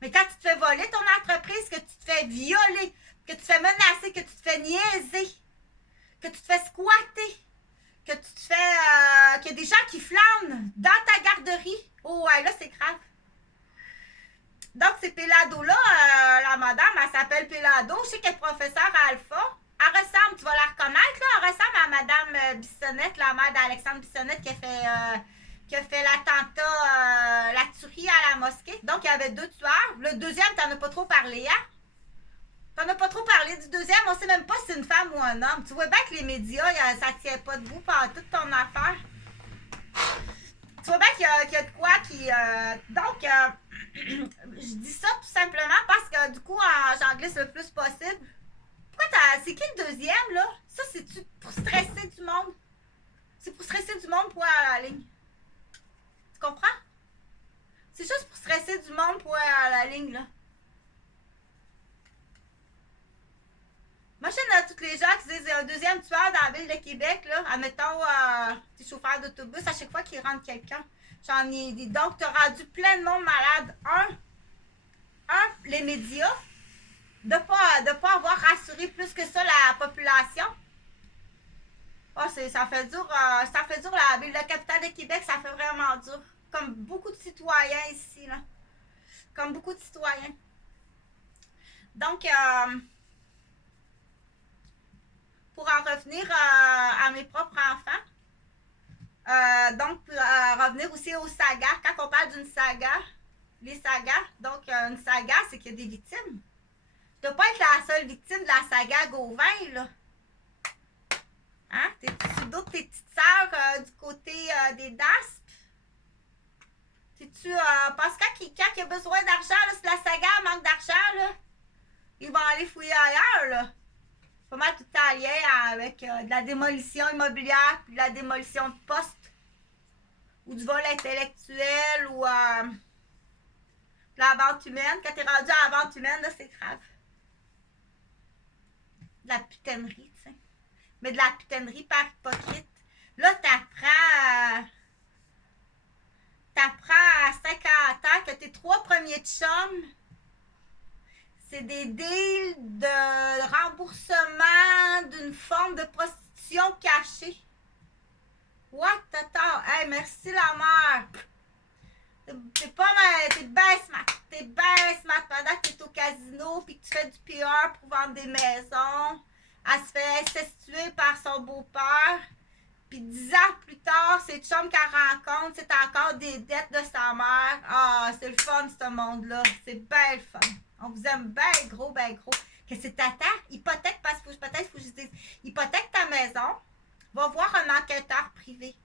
Mais quand tu te fais voler ton entreprise, que tu te fais violer, que tu te fais menacer, que tu te fais niaiser, que tu te fais squatter, que tu te fais... qu'il y a des gens qui flânent dans ta garderie. Oh ouais, là, c'est grave. Donc, c'est Pelado là, la madame, elle s'appelle Pelado. Je sais qu'elle est professeure à Alpha. Elle ressemble, tu vas la reconnaître, là, elle ressemble à madame Bissonnette, la mère d'Alexandre Bissonnette qui a fait l'attentat, la tuerie à la mosquée. Donc, il y avait 2 tueurs. Le deuxième, t'en as pas trop parlé, hein? T'en as pas trop parlé du deuxième, on sait même pas si c'est une femme ou un homme. Tu vois bien que les médias, ça tient pas debout par toute ton affaire. Tu vois bien qu'il y a de quoi qui... donc, je dis ça tout simplement parce que du coup, j'en glisse le plus possible. Pourquoi c'est qui le deuxième, là? Ça, c'est-tu pour stresser du monde? C'est pour stresser du monde pour aller à la ligne. Tu comprends? C'est juste pour stresser du monde pour aller à la ligne, là. Imagine tous les gens qui disent un deuxième tueur dans la ville de Québec, là, admettons des chauffeurs d'autobus, à chaque fois qu'ils rentrent quelqu'un. J'en ai dit. Donc, tu as rendu plein de monde malade. Les médias, de pas avoir rassuré plus que ça la population. Oh, ça fait dur. La ville, la capitale de Québec, ça fait vraiment dur. Comme beaucoup de citoyens ici, là. Comme beaucoup de citoyens. Donc, pour en revenir à mes propres enfants, donc, pour revenir aussi aux sagas, quand on parle d'une saga, les sagas, donc une saga, c'est qu'il y a des victimes. Tu ne dois pas être la seule victime de la saga Gauvin, là. Hein? T'es-tu d'autres tes petites sœurs du côté des DASP? T'es-tu, parce que quand il y a besoin d'argent, là, si la saga manque d'argent, là, ils vont aller fouiller ailleurs, là. Pas mal tout en lien avec de la démolition immobilière puis de la démolition de postes ou du vol intellectuel ou de la vente humaine. Quand t'es rendu à la vente humaine, là, c'est grave. De la putainerie, tu sais. Mais de la putainerie par hypocrite. Là, t'apprends à 50 ans que tes 3 premiers chums, c'est des deals de remboursement d'une forme de prostitution cachée. What the hell? Hey, merci la mère! T'es bien smart. T'es bien smart pendant que t'es au casino puis que tu fais du PR pour vendre des maisons. Elle se fait incestuer par son beau-père. Puis 10 ans plus tard, c'est le chum qu'elle rencontre, c'est encore des dettes de sa mère. Ah, c'est le fun, ce monde-là. C'est bien le fun. On vous aime bien gros, bien gros. Que c'est tata, hypothèque, parce que peut-être faut que je dise, hypothèque ta maison, va voir un enquêteur privé.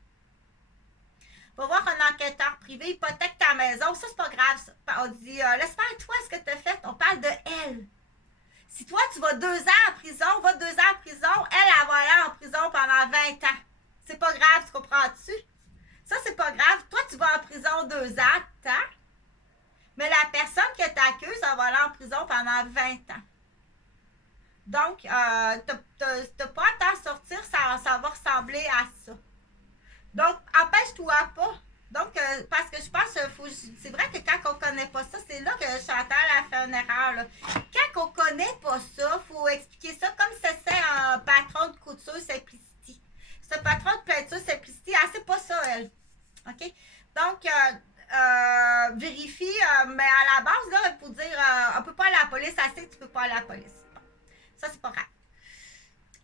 Va voir un enquêteur privé, hypothèque ta maison. Ça, c'est pas grave, ça. On dit, laisse faire toi ce que tu as fait. On parle de elle. Si toi, tu vas 2 ans en prison, va 2 ans en prison, elle va aller en prison pendant 20 ans. C'est pas grave, tu comprends-tu? Ça, c'est pas grave. Toi, tu vas en prison 2 ans, tant. Mais la personne que t'accuse, elle va aller en prison pendant 20 ans. Donc, t'as pas à t'en sortir, ça va ressembler à ça. Donc, empêche-toi pas. Donc, parce que je pense, c'est vrai que quand on connaît pas ça, c'est là que Chantal a fait une erreur, là. Quand on connaît pas ça, il faut expliquer ça comme si c'était un patron de couture Simplicity. Ce patron de peinture Simplicity, elle sait pas ça, elle. OK? Donc,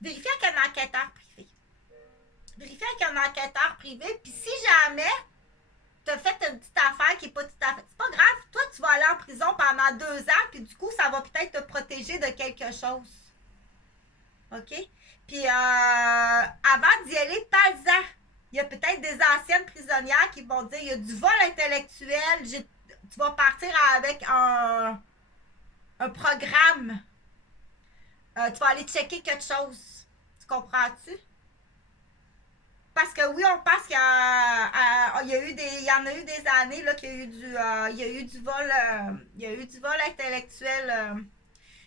Vérifie avec un enquêteur privé. Vérifie avec un enquêteur privé, puis si jamais tu as fait une petite affaire qui n'est pas tout à fait... C'est pas grave, toi, tu vas aller en prison pendant 2 ans, puis du coup, ça va peut-être te protéger de quelque chose. OK? Puis, avant d'y aller, parle-en. Il y a peut-être des anciennes prisonnières qui vont dire, il y a du vol intellectuel, tu vas partir avec un programme. Tu vas aller checker quelque chose. Tu comprends-tu? Parce que oui, on pense qu'il y en a eu des années là, qu'il y a eu du vol, il y a eu du vol intellectuel.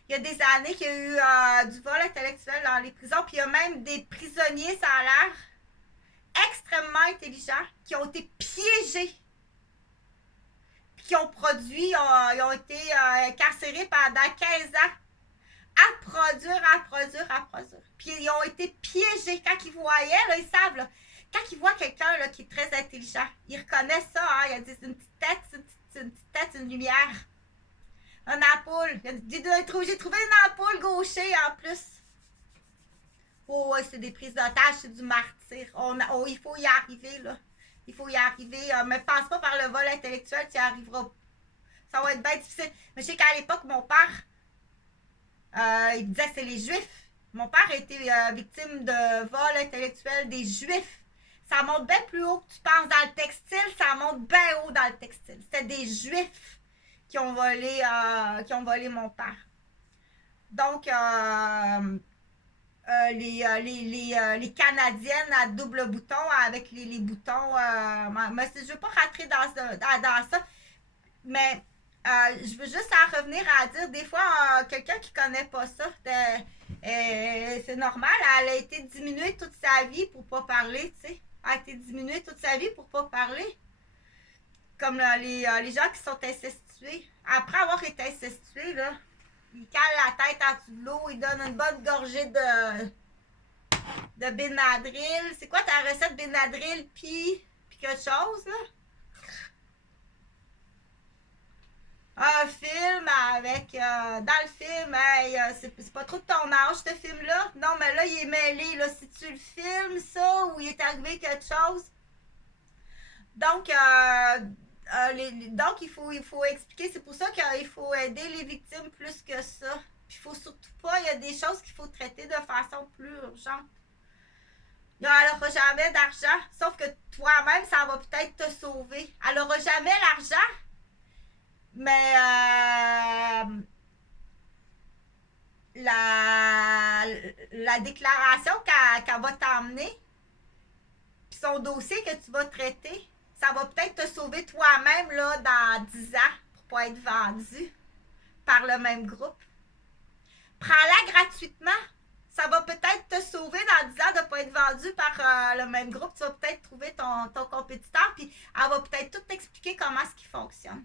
Il y a des années qu'il y a eu du vol intellectuel dans les prisons, puis il y a même des prisonniers, ça a l'air extrêmement intelligents, qui ont été piégés, puis qui ont produit, ils ont été incarcérés pendant 15 ans, à produire. Puis ils ont été piégés. Quand ils voyaient, là, ils savent, là, quand ils voient quelqu'un là, qui est très intelligent, ils reconnaissent ça, hein, ils disent une petite tête, une lumière. Une ampoule. J'ai trouvé une ampoule gaucher en plus. Oh, ouais, c'est des prises d'otages, c'est du martyr. Il faut y arriver, là. Il faut y arriver. Mais passe pas par le vol intellectuel, tu y arriveras. Ça va être bien difficile. Mais je sais qu'à l'époque, mon père, il disait que c'est les Juifs. Mon père a été victime de vol intellectuel des Juifs. Ça monte bien plus haut que tu penses. Dans le textile, ça monte bien haut dans le textile. C'était des Juifs qui ont volé mon père. Donc, les Canadiennes à double bouton avec les boutons. Mais je ne veux pas rentrer dans ça. Mais je veux juste en revenir à dire, des fois, quelqu'un qui ne connaît pas ça, c'est normal. Elle a été diminuée toute sa vie pour ne pas parler, tu sais. Elle a été diminuée toute sa vie pour ne pas parler. Comme les gens qui sont incestués. Après avoir été incestués, là, ils calent la tête en dessous de l'eau, ils donnent une bonne gorgée de Benadryl. C'est quoi ta recette Benadryl puis quelque chose, là? Un film avec... dans le film, hey, c'est pas trop de ton âge, ce film-là. Non, mais là, il est mêlé, là. Si tu le filmes, ça, ou il est arrivé quelque chose. Donc, donc il faut expliquer. C'est pour ça qu'il faut aider les victimes plus que ça. Puis, il faut surtout pas... Il y a des choses qu'il faut traiter de façon plus urgente. Elle n'aura jamais d'argent, sauf que toi-même, ça va peut-être te sauver. Elle n'aura jamais l'argent, mais la déclaration qu'elle va t'emmener, puis son dossier que tu vas traiter, ça va peut-être te sauver toi-même là, dans 10 ans pour ne pas être vendu par le même groupe. Prends-la gratuitement. Ça va peut-être te sauver dans 10 ans de ne pas être vendu par le même groupe. Tu vas peut-être trouver ton compétiteur, puis elle va peut-être tout t'expliquer comment est-ce qu'il fonctionne.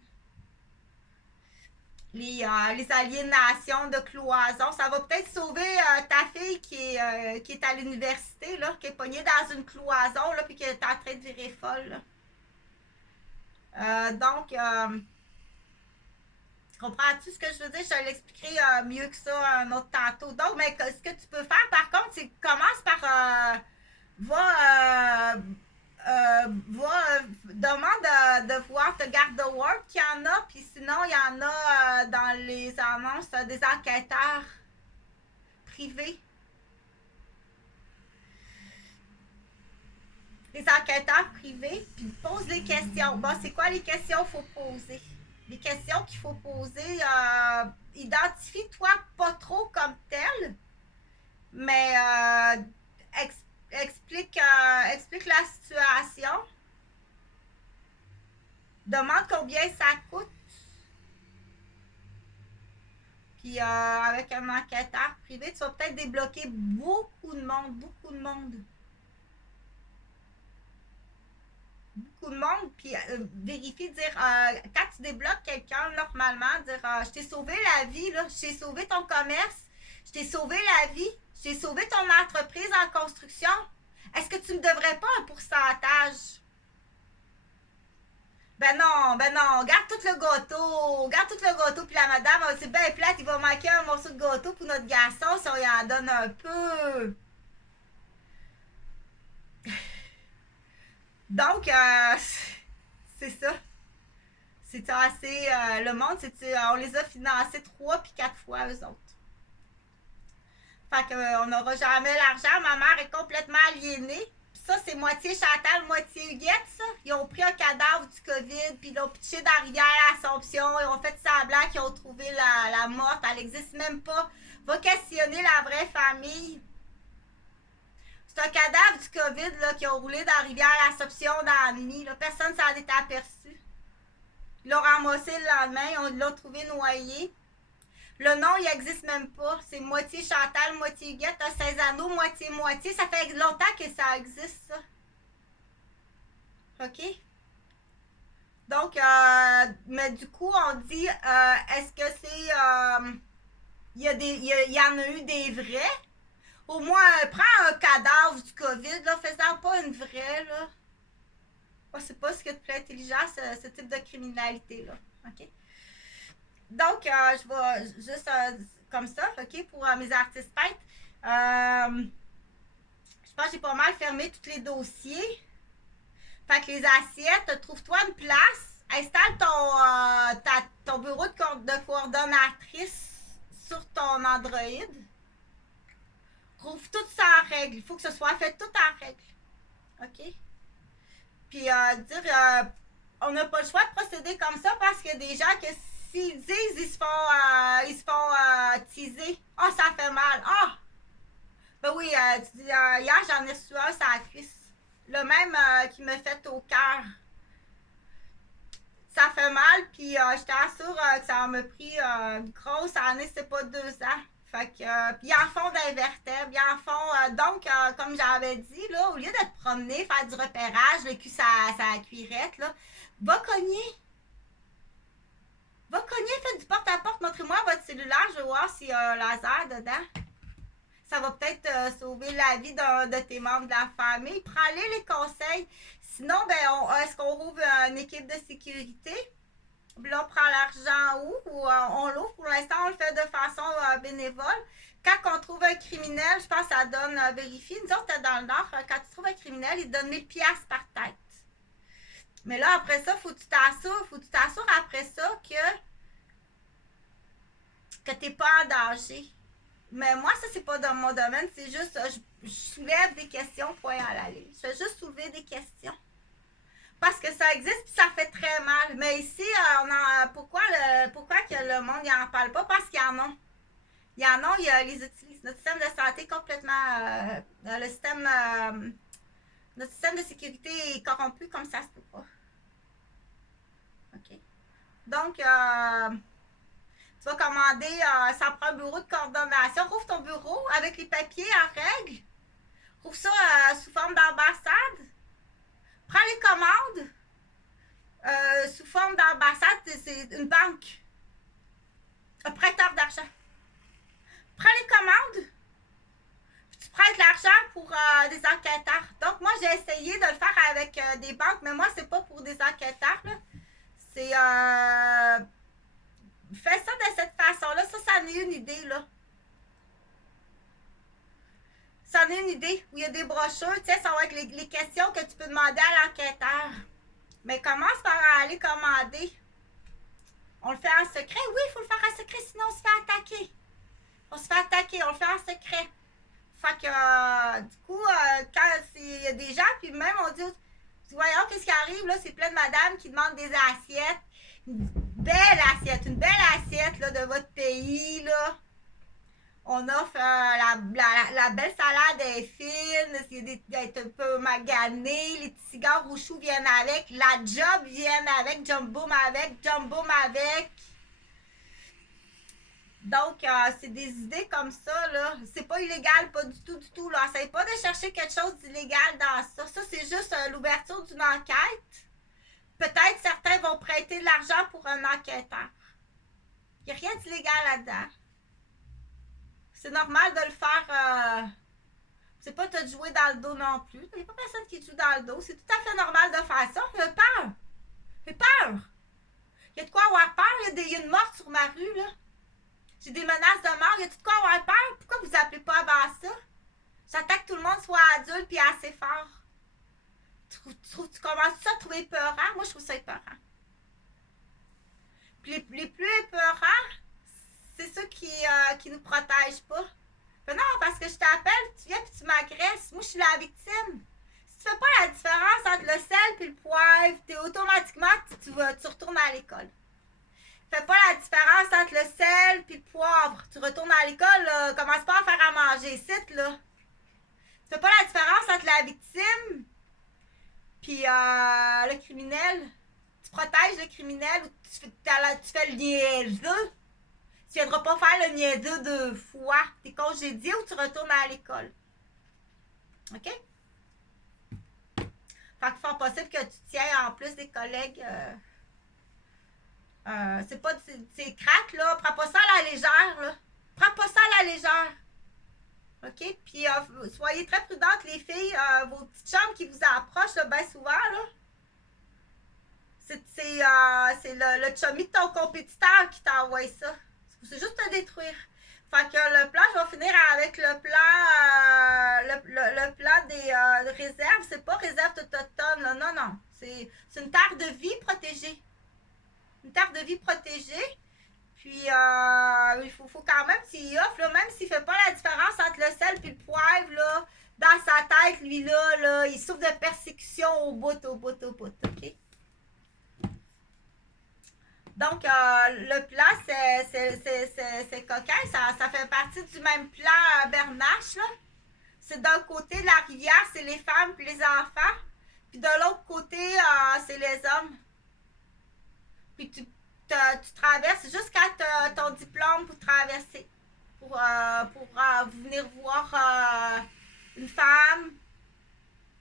Les aliénations de cloison. Ça va peut-être sauver ta fille qui est à l'université, là, qui est pognée dans une cloison, là, puis qui est en train de virer folle. Donc, comprends-tu ce que je veux dire? Je te l'expliquerai mieux que ça un autre tantôt. Donc, mais ce que tu peux faire, par contre, c'est que commence par... demande de voir The Garde de Work qu'il y en a, puis sinon, il y en a dans les annonces des enquêteurs privés. Les enquêteurs privés, puis pose les questions. Bon, c'est quoi les questions qu'il faut poser? Les questions qu'il faut poser, identifie-toi pas trop comme tel, mais explique la situation. Demande combien ça coûte. Puis avec un enquêteur privé, tu vas peut-être débloquer beaucoup de monde. Beaucoup de monde, puis vérifie, dire, quand tu débloques quelqu'un, normalement, dire, je t'ai sauvé la vie, là, je t'ai sauvé ton commerce, je t'ai sauvé la vie, je t'ai sauvé ton entreprise en construction. Est-ce que tu me devrais pas un pourcentage? Ben non, garde tout le gâteau. Garde tout le gâteau, puis la madame, c'est bien plate, il va manquer un morceau de gâteau pour notre garçon si on y en donne un peu. Donc, c'est ça. C'est assez. Le monde, on les a financés 3 puis 4 fois, eux autres. Fait qu'on n'aura jamais l'argent. Ma mère est complètement aliénée. Puis ça, c'est moitié Chantal, moitié Huguette, ça. Ils ont pris un cadavre du COVID, puis ils l'ont pitché dans la rivière Assomption. Ils ont fait semblant qu'ils ont trouvé la morte. Elle n'existe même pas. Va questionner la vraie famille. C'est un cadavre du COVID là, qui a roulé dans la rivière Assomption dans la nuit. Là. Personne ne s'en est aperçu. Ils l'ont ramassé le lendemain. Ils l'ont trouvé noyé. Le nom, il n'existe même pas. C'est moitié Chantal, moitié Huguette. Un 16 anneaux, moitié-moitié. Ça fait longtemps que ça existe, ça. OK? Donc, mais du coup, on dit, est-ce que c'est... il y en a eu des vrais? Au moins, prends un cadavre du COVID, là, fais-en pas une vraie, là. Oh, c'est pas ce qui est plus intelligent, ce type de criminalité-là. OK? Donc, je vais juste comme ça, OK, pour mes artistes peintres. Je pense que j'ai pas mal fermé tous les dossiers. Fait que les assiettes, trouve-toi une place, installe ton bureau de coordonnatrice sur ton Android. Trouve tout ça en règle. Il faut que ce soit fait tout en règle. OK? Puis on n'a pas le choix de procéder comme ça parce qu'il y a des gens que s'ils disent, ils se font teaser. Ah, oh, ça fait mal. Ah! Oh! Ben oui, tu dis, hier, j'en ai reçu un sur la cuisse. Le même qui me fait au cœur. Ça fait mal, puis je t'assure que ça m'a pris une grosse année, c'est pas 2 ans. Fait que, puis ils en font des vertèbres, ils en font, donc, comme j'avais dit, là, au lieu de te promener, faire du repérage, le cul, ça cuirette, là, va cogner. Va cogner, fais du porte-à-porte, montrez-moi votre cellulaire, je vais voir s'il y a un laser dedans. Ça va peut-être sauver la vie de tes membres de la famille. Prends-les les conseils. Sinon, ben, est-ce qu'on rouvre une équipe de sécurité? Là, on prend l'argent où? Ou on l'ouvre. Pour l'instant, on le fait de façon bénévole. Quand on trouve un criminel, je pense que ça donne vérifier. Nous autres, dans le Nord, quand tu trouves un criminel, il te donne 1000 piastres par tête. Mais là, après ça, faut que tu t'assures après ça que tu n'es pas en danger. Mais moi, ça, c'est pas dans mon domaine. C'est juste, je soulève des questions, point à la ligne. Je fais juste soulever des questions. Parce que ça existe et ça fait très mal. Mais ici, pourquoi que le monde n'en parle pas? Parce qu'il y en a. Il y en a, ils les utilisent. Notre système de santé est complètement... notre système de sécurité est corrompu comme ça se peut pas. OK. Donc, tu vas commander, ça prend un bureau de coordination. Rouvre ton bureau avec les papiers en règle. Rouvre ça sous forme d'ambassade. Prends les commandes. Sous forme d'ambassade, c'est une banque. Un prêteur d'argent. Prends les commandes. Puis tu prêtes l'argent pour des enquêteurs. Donc, moi, j'ai essayé de le faire avec des banques, mais moi, c'est pas pour des enquêteurs. Là. C'est... fais ça de cette façon-là. Ça en est une idée, là. Ça en est une idée où il y a des brochures, tu sais, ça va être les questions que tu peux demander à l'enquêteur. Mais commence par aller commander. On le fait en secret? Oui, il faut le faire en secret, sinon on se fait attaquer. On se fait attaquer, on le fait en secret. Fait que, du coup, quand il y a des gens, puis même on dit, voyons, qu'est-ce qui arrive, là, c'est plein de madames qui demandent des assiettes. Une belle assiette, là, de votre pays, là. On offre la belle salade est fine, d'être un peu magané, les petits cigares aux choux viennent avec, la job vient avec, jumbo avec. Donc, c'est des idées comme ça, là. C'est pas illégal, pas du tout, là. Essayez pas de chercher quelque chose d'illégal dans ça. Ça, c'est juste l'ouverture d'une enquête. Peut-être certains vont prêter de l'argent pour un enquêteur. Il n'y a rien d'illégal là-dedans. C'est normal de le faire. C'est pas te jouer dans le dos non plus. Il n'y a pas personne qui te joue dans le dos. C'est tout à fait normal de faire ça. On fait peur. J'ai peur. Il y a de quoi avoir peur. Il y a une mort sur ma rue, là. J'ai des menaces de mort. Il y a de quoi avoir peur. Pourquoi vous appelez pas avant ça? J'attends que tout le monde soit adulte puis assez fort. Tu commences ça à trouver épeurant? Moi, je trouve ça épeurant. Puis les plus épeurants, c'est ceux qui nous protègent pas. Mais non, parce que je t'appelle, tu viens et tu m'agresses. Moi, je suis la victime. Si tu fais pas la différence entre le sel et le poivre, automatiquement, tu retournes à l'école. Fais pas la différence entre le sel et le poivre. Tu retournes à l'école, commence pas à faire à manger. Cite, là. Tu fais pas la différence entre la victime puis le criminel. Tu protèges le criminel ou tu fais le niaiseux. Tu viendras pas faire le niaiseux 2 fois. T'es congédié ou tu retournes à l'école. OK? Fait que fort possible que tu tiens en plus des collègues. C'est pas ces cracks, là. Prends pas ça à la légère, là. Prends pas ça à la légère. OK? Puis soyez très prudentes, les filles. Vos petites chambres qui vous approchent, là, bien souvent, là. C'est le chummy de ton compétiteur qui t'envoie ça. C'est juste te détruire. Fait que le plan, je vais finir avec le plan le plan des réserves. C'est pas réserve autochtone, là. Non, non. C'est une terre de vie protégée. Une terre de vie protégée. Puis il faut quand même s'il offre, là, même s'il fait pas la différence entre le sel et le poivre, là, dans sa tête, lui, là, il souffre de persécution au bout, OK? Donc, le plan, c'est coquin. Ça fait partie du même plan Bernache, là. C'est d'un côté de la rivière, c'est les femmes et les enfants. Puis de l'autre côté, c'est les hommes. Puis tu traverses jusqu'à ton diplôme pour traverser. Pour venir voir une femme,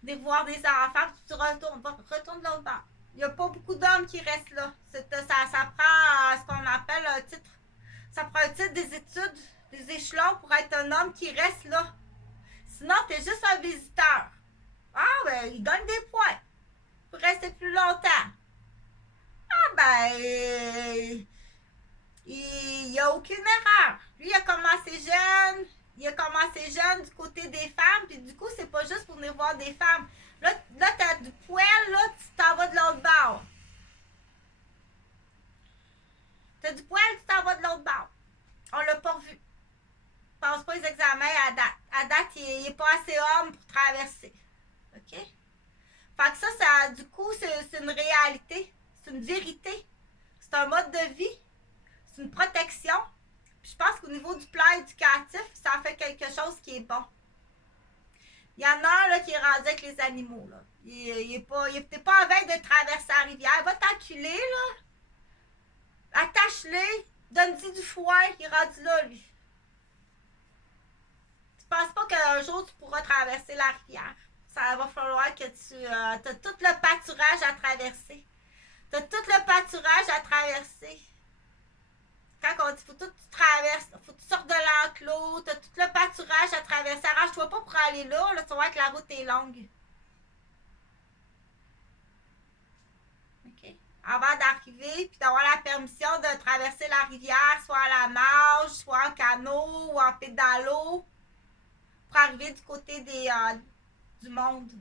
venir voir des enfants, puis tu retournes de l'autre bord. Il n'y a pas beaucoup d'hommes qui restent là. Ça prend ce qu'on appelle un titre. Ça prend un titre des études, des échelons pour être un homme qui reste là. Sinon, tu es juste un visiteur. Ah, ben, il gagne des points pour rester plus longtemps. Ah, ben, il n'y a aucune erreur. Lui, il a commencé jeune. Il a commencé jeune du côté des femmes. Puis du coup, c'est pas juste pour venir voir des femmes. Là t'as du poil, là, tu t'en vas de l'autre bord. T'as du poil, tu t'en vas de l'autre bord. On l'a pas revu. Passe pas les examens à date. À date, il est pas assez homme pour traverser. OK? Fait que ça du coup, c'est une réalité. C'est une vérité. C'est un mode de vie. C'est une protection. Puis je pense qu'au niveau du plan éducatif, ça fait quelque chose qui est bon. Il y en a un là, qui est rendu avec les animaux. Là. Il est pas en veille de traverser la rivière. Va t'enculer, là. Attache-le. Donne-lui du foin. Il est rendu là, lui. Tu penses pas qu'un jour, tu pourras traverser la rivière. Ça va falloir que tu as tout le pâturage à traverser. Tu as tout le pâturage à traverser. Quand on dit faut tout tu traverses, faut que tu sortes de l'enclos, t'as tout le pâturage à traverser. Arrange-toi pas pour aller là, tu vas voir que la route est longue. OK? Avant d'arriver, puis d'avoir la permission de traverser la rivière, soit à la nage, soit en canot ou en pédalo, pour arriver du côté du monde.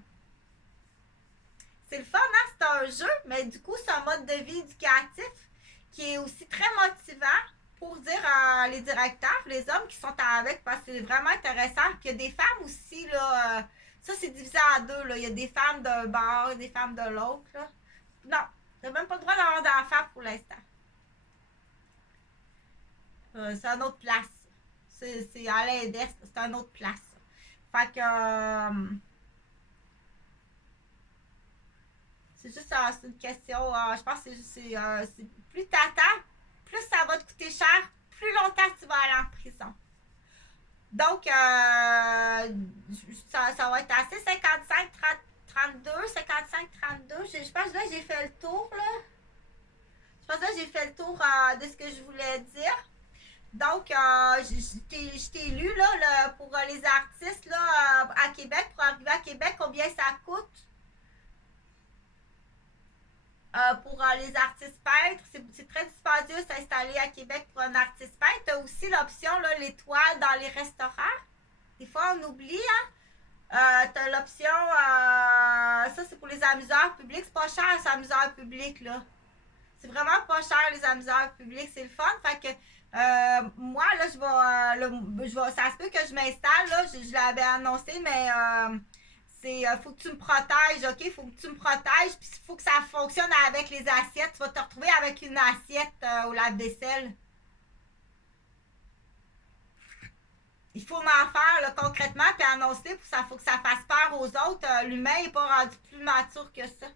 C'est le fun, hein? C'est un jeu, mais du coup, c'est un mode de vie éducatif qui est aussi très motivant pour dire les directeurs, les hommes qui sont avec, parce que c'est vraiment intéressant. Puis il y a des femmes aussi, là. Ça, c'est divisé en deux, là. Il y a des femmes d'un bord, des femmes de l'autre, là. Non, t'as même pas le droit d'avoir d'enfants pour l'instant. C'est une autre place. C'est à l'inverse, c'est une autre place. Fait que. C'est juste c'est une question. Je pense que c'est plus t'attends, plus ça va te coûter cher, plus longtemps tu vas aller en prison. Donc, ça va être assez 55, 32, 55, 32. Je pense que là, j'ai fait le tour, là. Je pense que là, j'ai fait le tour de ce que je voulais dire. Donc, je t'ai lu, là, pour les artistes, là, à Québec, pour arriver à Québec, combien ça coûte. pour les artistes peintres. C'est très dispendieux s'installer à Québec pour un artiste peintre. Tu as aussi l'option, l'étoile dans les restaurants. Des fois, on oublie, hein? Tu as l'option, ça c'est pour les amuseurs publics. C'est pas cher, les amuseurs publics, là. C'est vraiment pas cher, les amuseurs publics. C'est le fun. Fait que moi, là, ça se peut que je m'installe, là. Je l'avais annoncé, mais faut que tu me protèges, OK? Faut que tu me protèges, puis il faut que ça fonctionne avec les assiettes. Tu vas te retrouver avec une assiette au lave-vaisselle. Il faut m'en faire là, concrètement, puis annoncer, pour ça faut que ça fasse peur aux autres. L'humain n'est pas rendu plus mature que ça.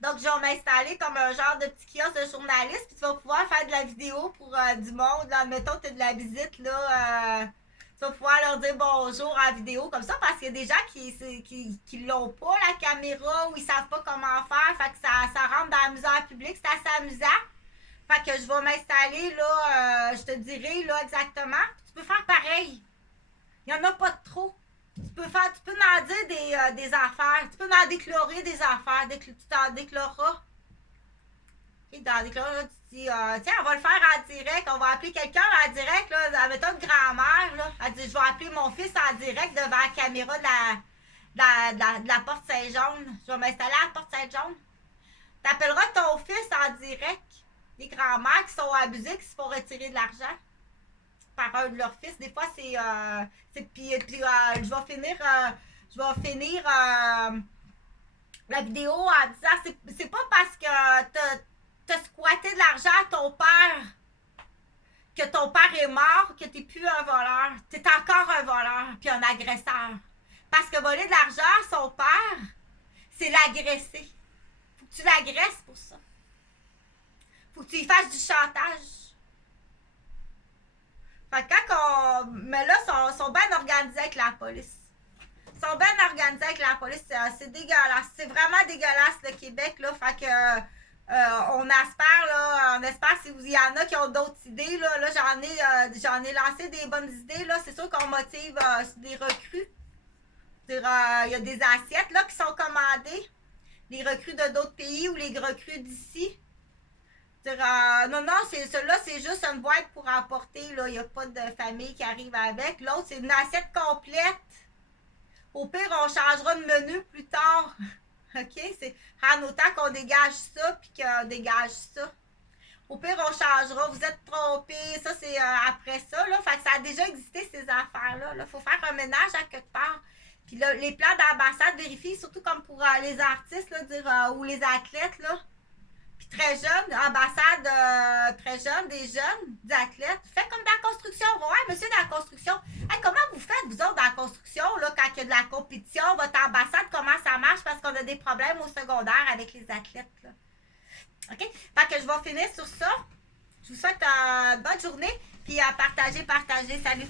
Donc, je vais m'installer comme un genre de petit kiosque de journaliste, puis tu vas pouvoir faire de la vidéo pour du monde. Là, admettons, tu as de la visite, là, tu vas pouvoir leur dire bonjour en vidéo comme ça, parce qu'il y a des gens qui l'ont pas, la caméra, ou ils savent pas comment faire, fait que ça rentre dans la misère publique, c'est assez amusant. Fait que je vais m'installer, là, je te dirai, là, exactement. Tu peux faire pareil. Il n'y en a pas de trop. Tu peux en dire des affaires. Tu peux en déclarer des affaires. Tu t'en déclareras. Okay, dans déclarer, tu dis, tiens, on va le faire en direct. On va appeler quelqu'un en direct, là. Mettons une grand-mère, là. Elle dit, je vais appeler mon fils en direct devant la caméra de la porte Saint-Jaune. Je vais m'installer à la porte Saint-Jaune. Tu appelleras ton fils en direct. Les grands-mères qui sont abusées, qui se font retirer de l'argent par un de leurs fils. Des fois, puis je vais finir la vidéo en disant, c'est pas parce que t'as squatté de l'argent à ton père que ton père est mort que t'es plus un voleur. T'es encore un voleur puis un agresseur. Parce que voler de l'argent à son père, c'est l'agresser. Faut que tu l'agresses pour ça. Faut que tu y fasses du chantage. Fait que mais là, ils sont bien organisés avec la police. Ils sont bien organisés avec la police. C'est dégueulasse. C'est vraiment dégueulasse, le Québec, là. Fait que on espère s'il y en a qui ont d'autres idées, là. Là, j'en ai lancé des bonnes idées, là. C'est sûr qu'on motive des recrues. Il y a des assiettes, là, qui sont commandées. Les recrues de d'autres pays ou les recrues d'ici. Non, celui-là, c'est juste une boîte pour emporter. Il n'y a pas de famille qui arrive avec. L'autre, c'est une assiette complète. Au pire, on changera de menu plus tard. OK? C'est en autant qu'on dégage ça puis qu'on dégage ça. Au pire, on changera. Vous êtes trompés. Ça, c'est après ça. Là. Fait que ça a déjà existé, ces affaires-là. Il faut faire un ménage à quelque part. Puis là, les plans d'ambassade vérifient, surtout comme pour les artistes, là, ou les athlètes, là. Puis très jeune, ambassade très jeune, des jeunes, des athlètes. Faites comme dans la construction. Ouais, monsieur dans la construction. Hey, comment vous faites, vous autres, dans la construction, là, quand il y a de la compétition, votre ambassade, comment ça marche? Parce qu'on a des problèmes au secondaire avec les athlètes, là. OK? Fait que je vais finir sur ça. Je vous souhaite une bonne journée. Puis à partager. Salut!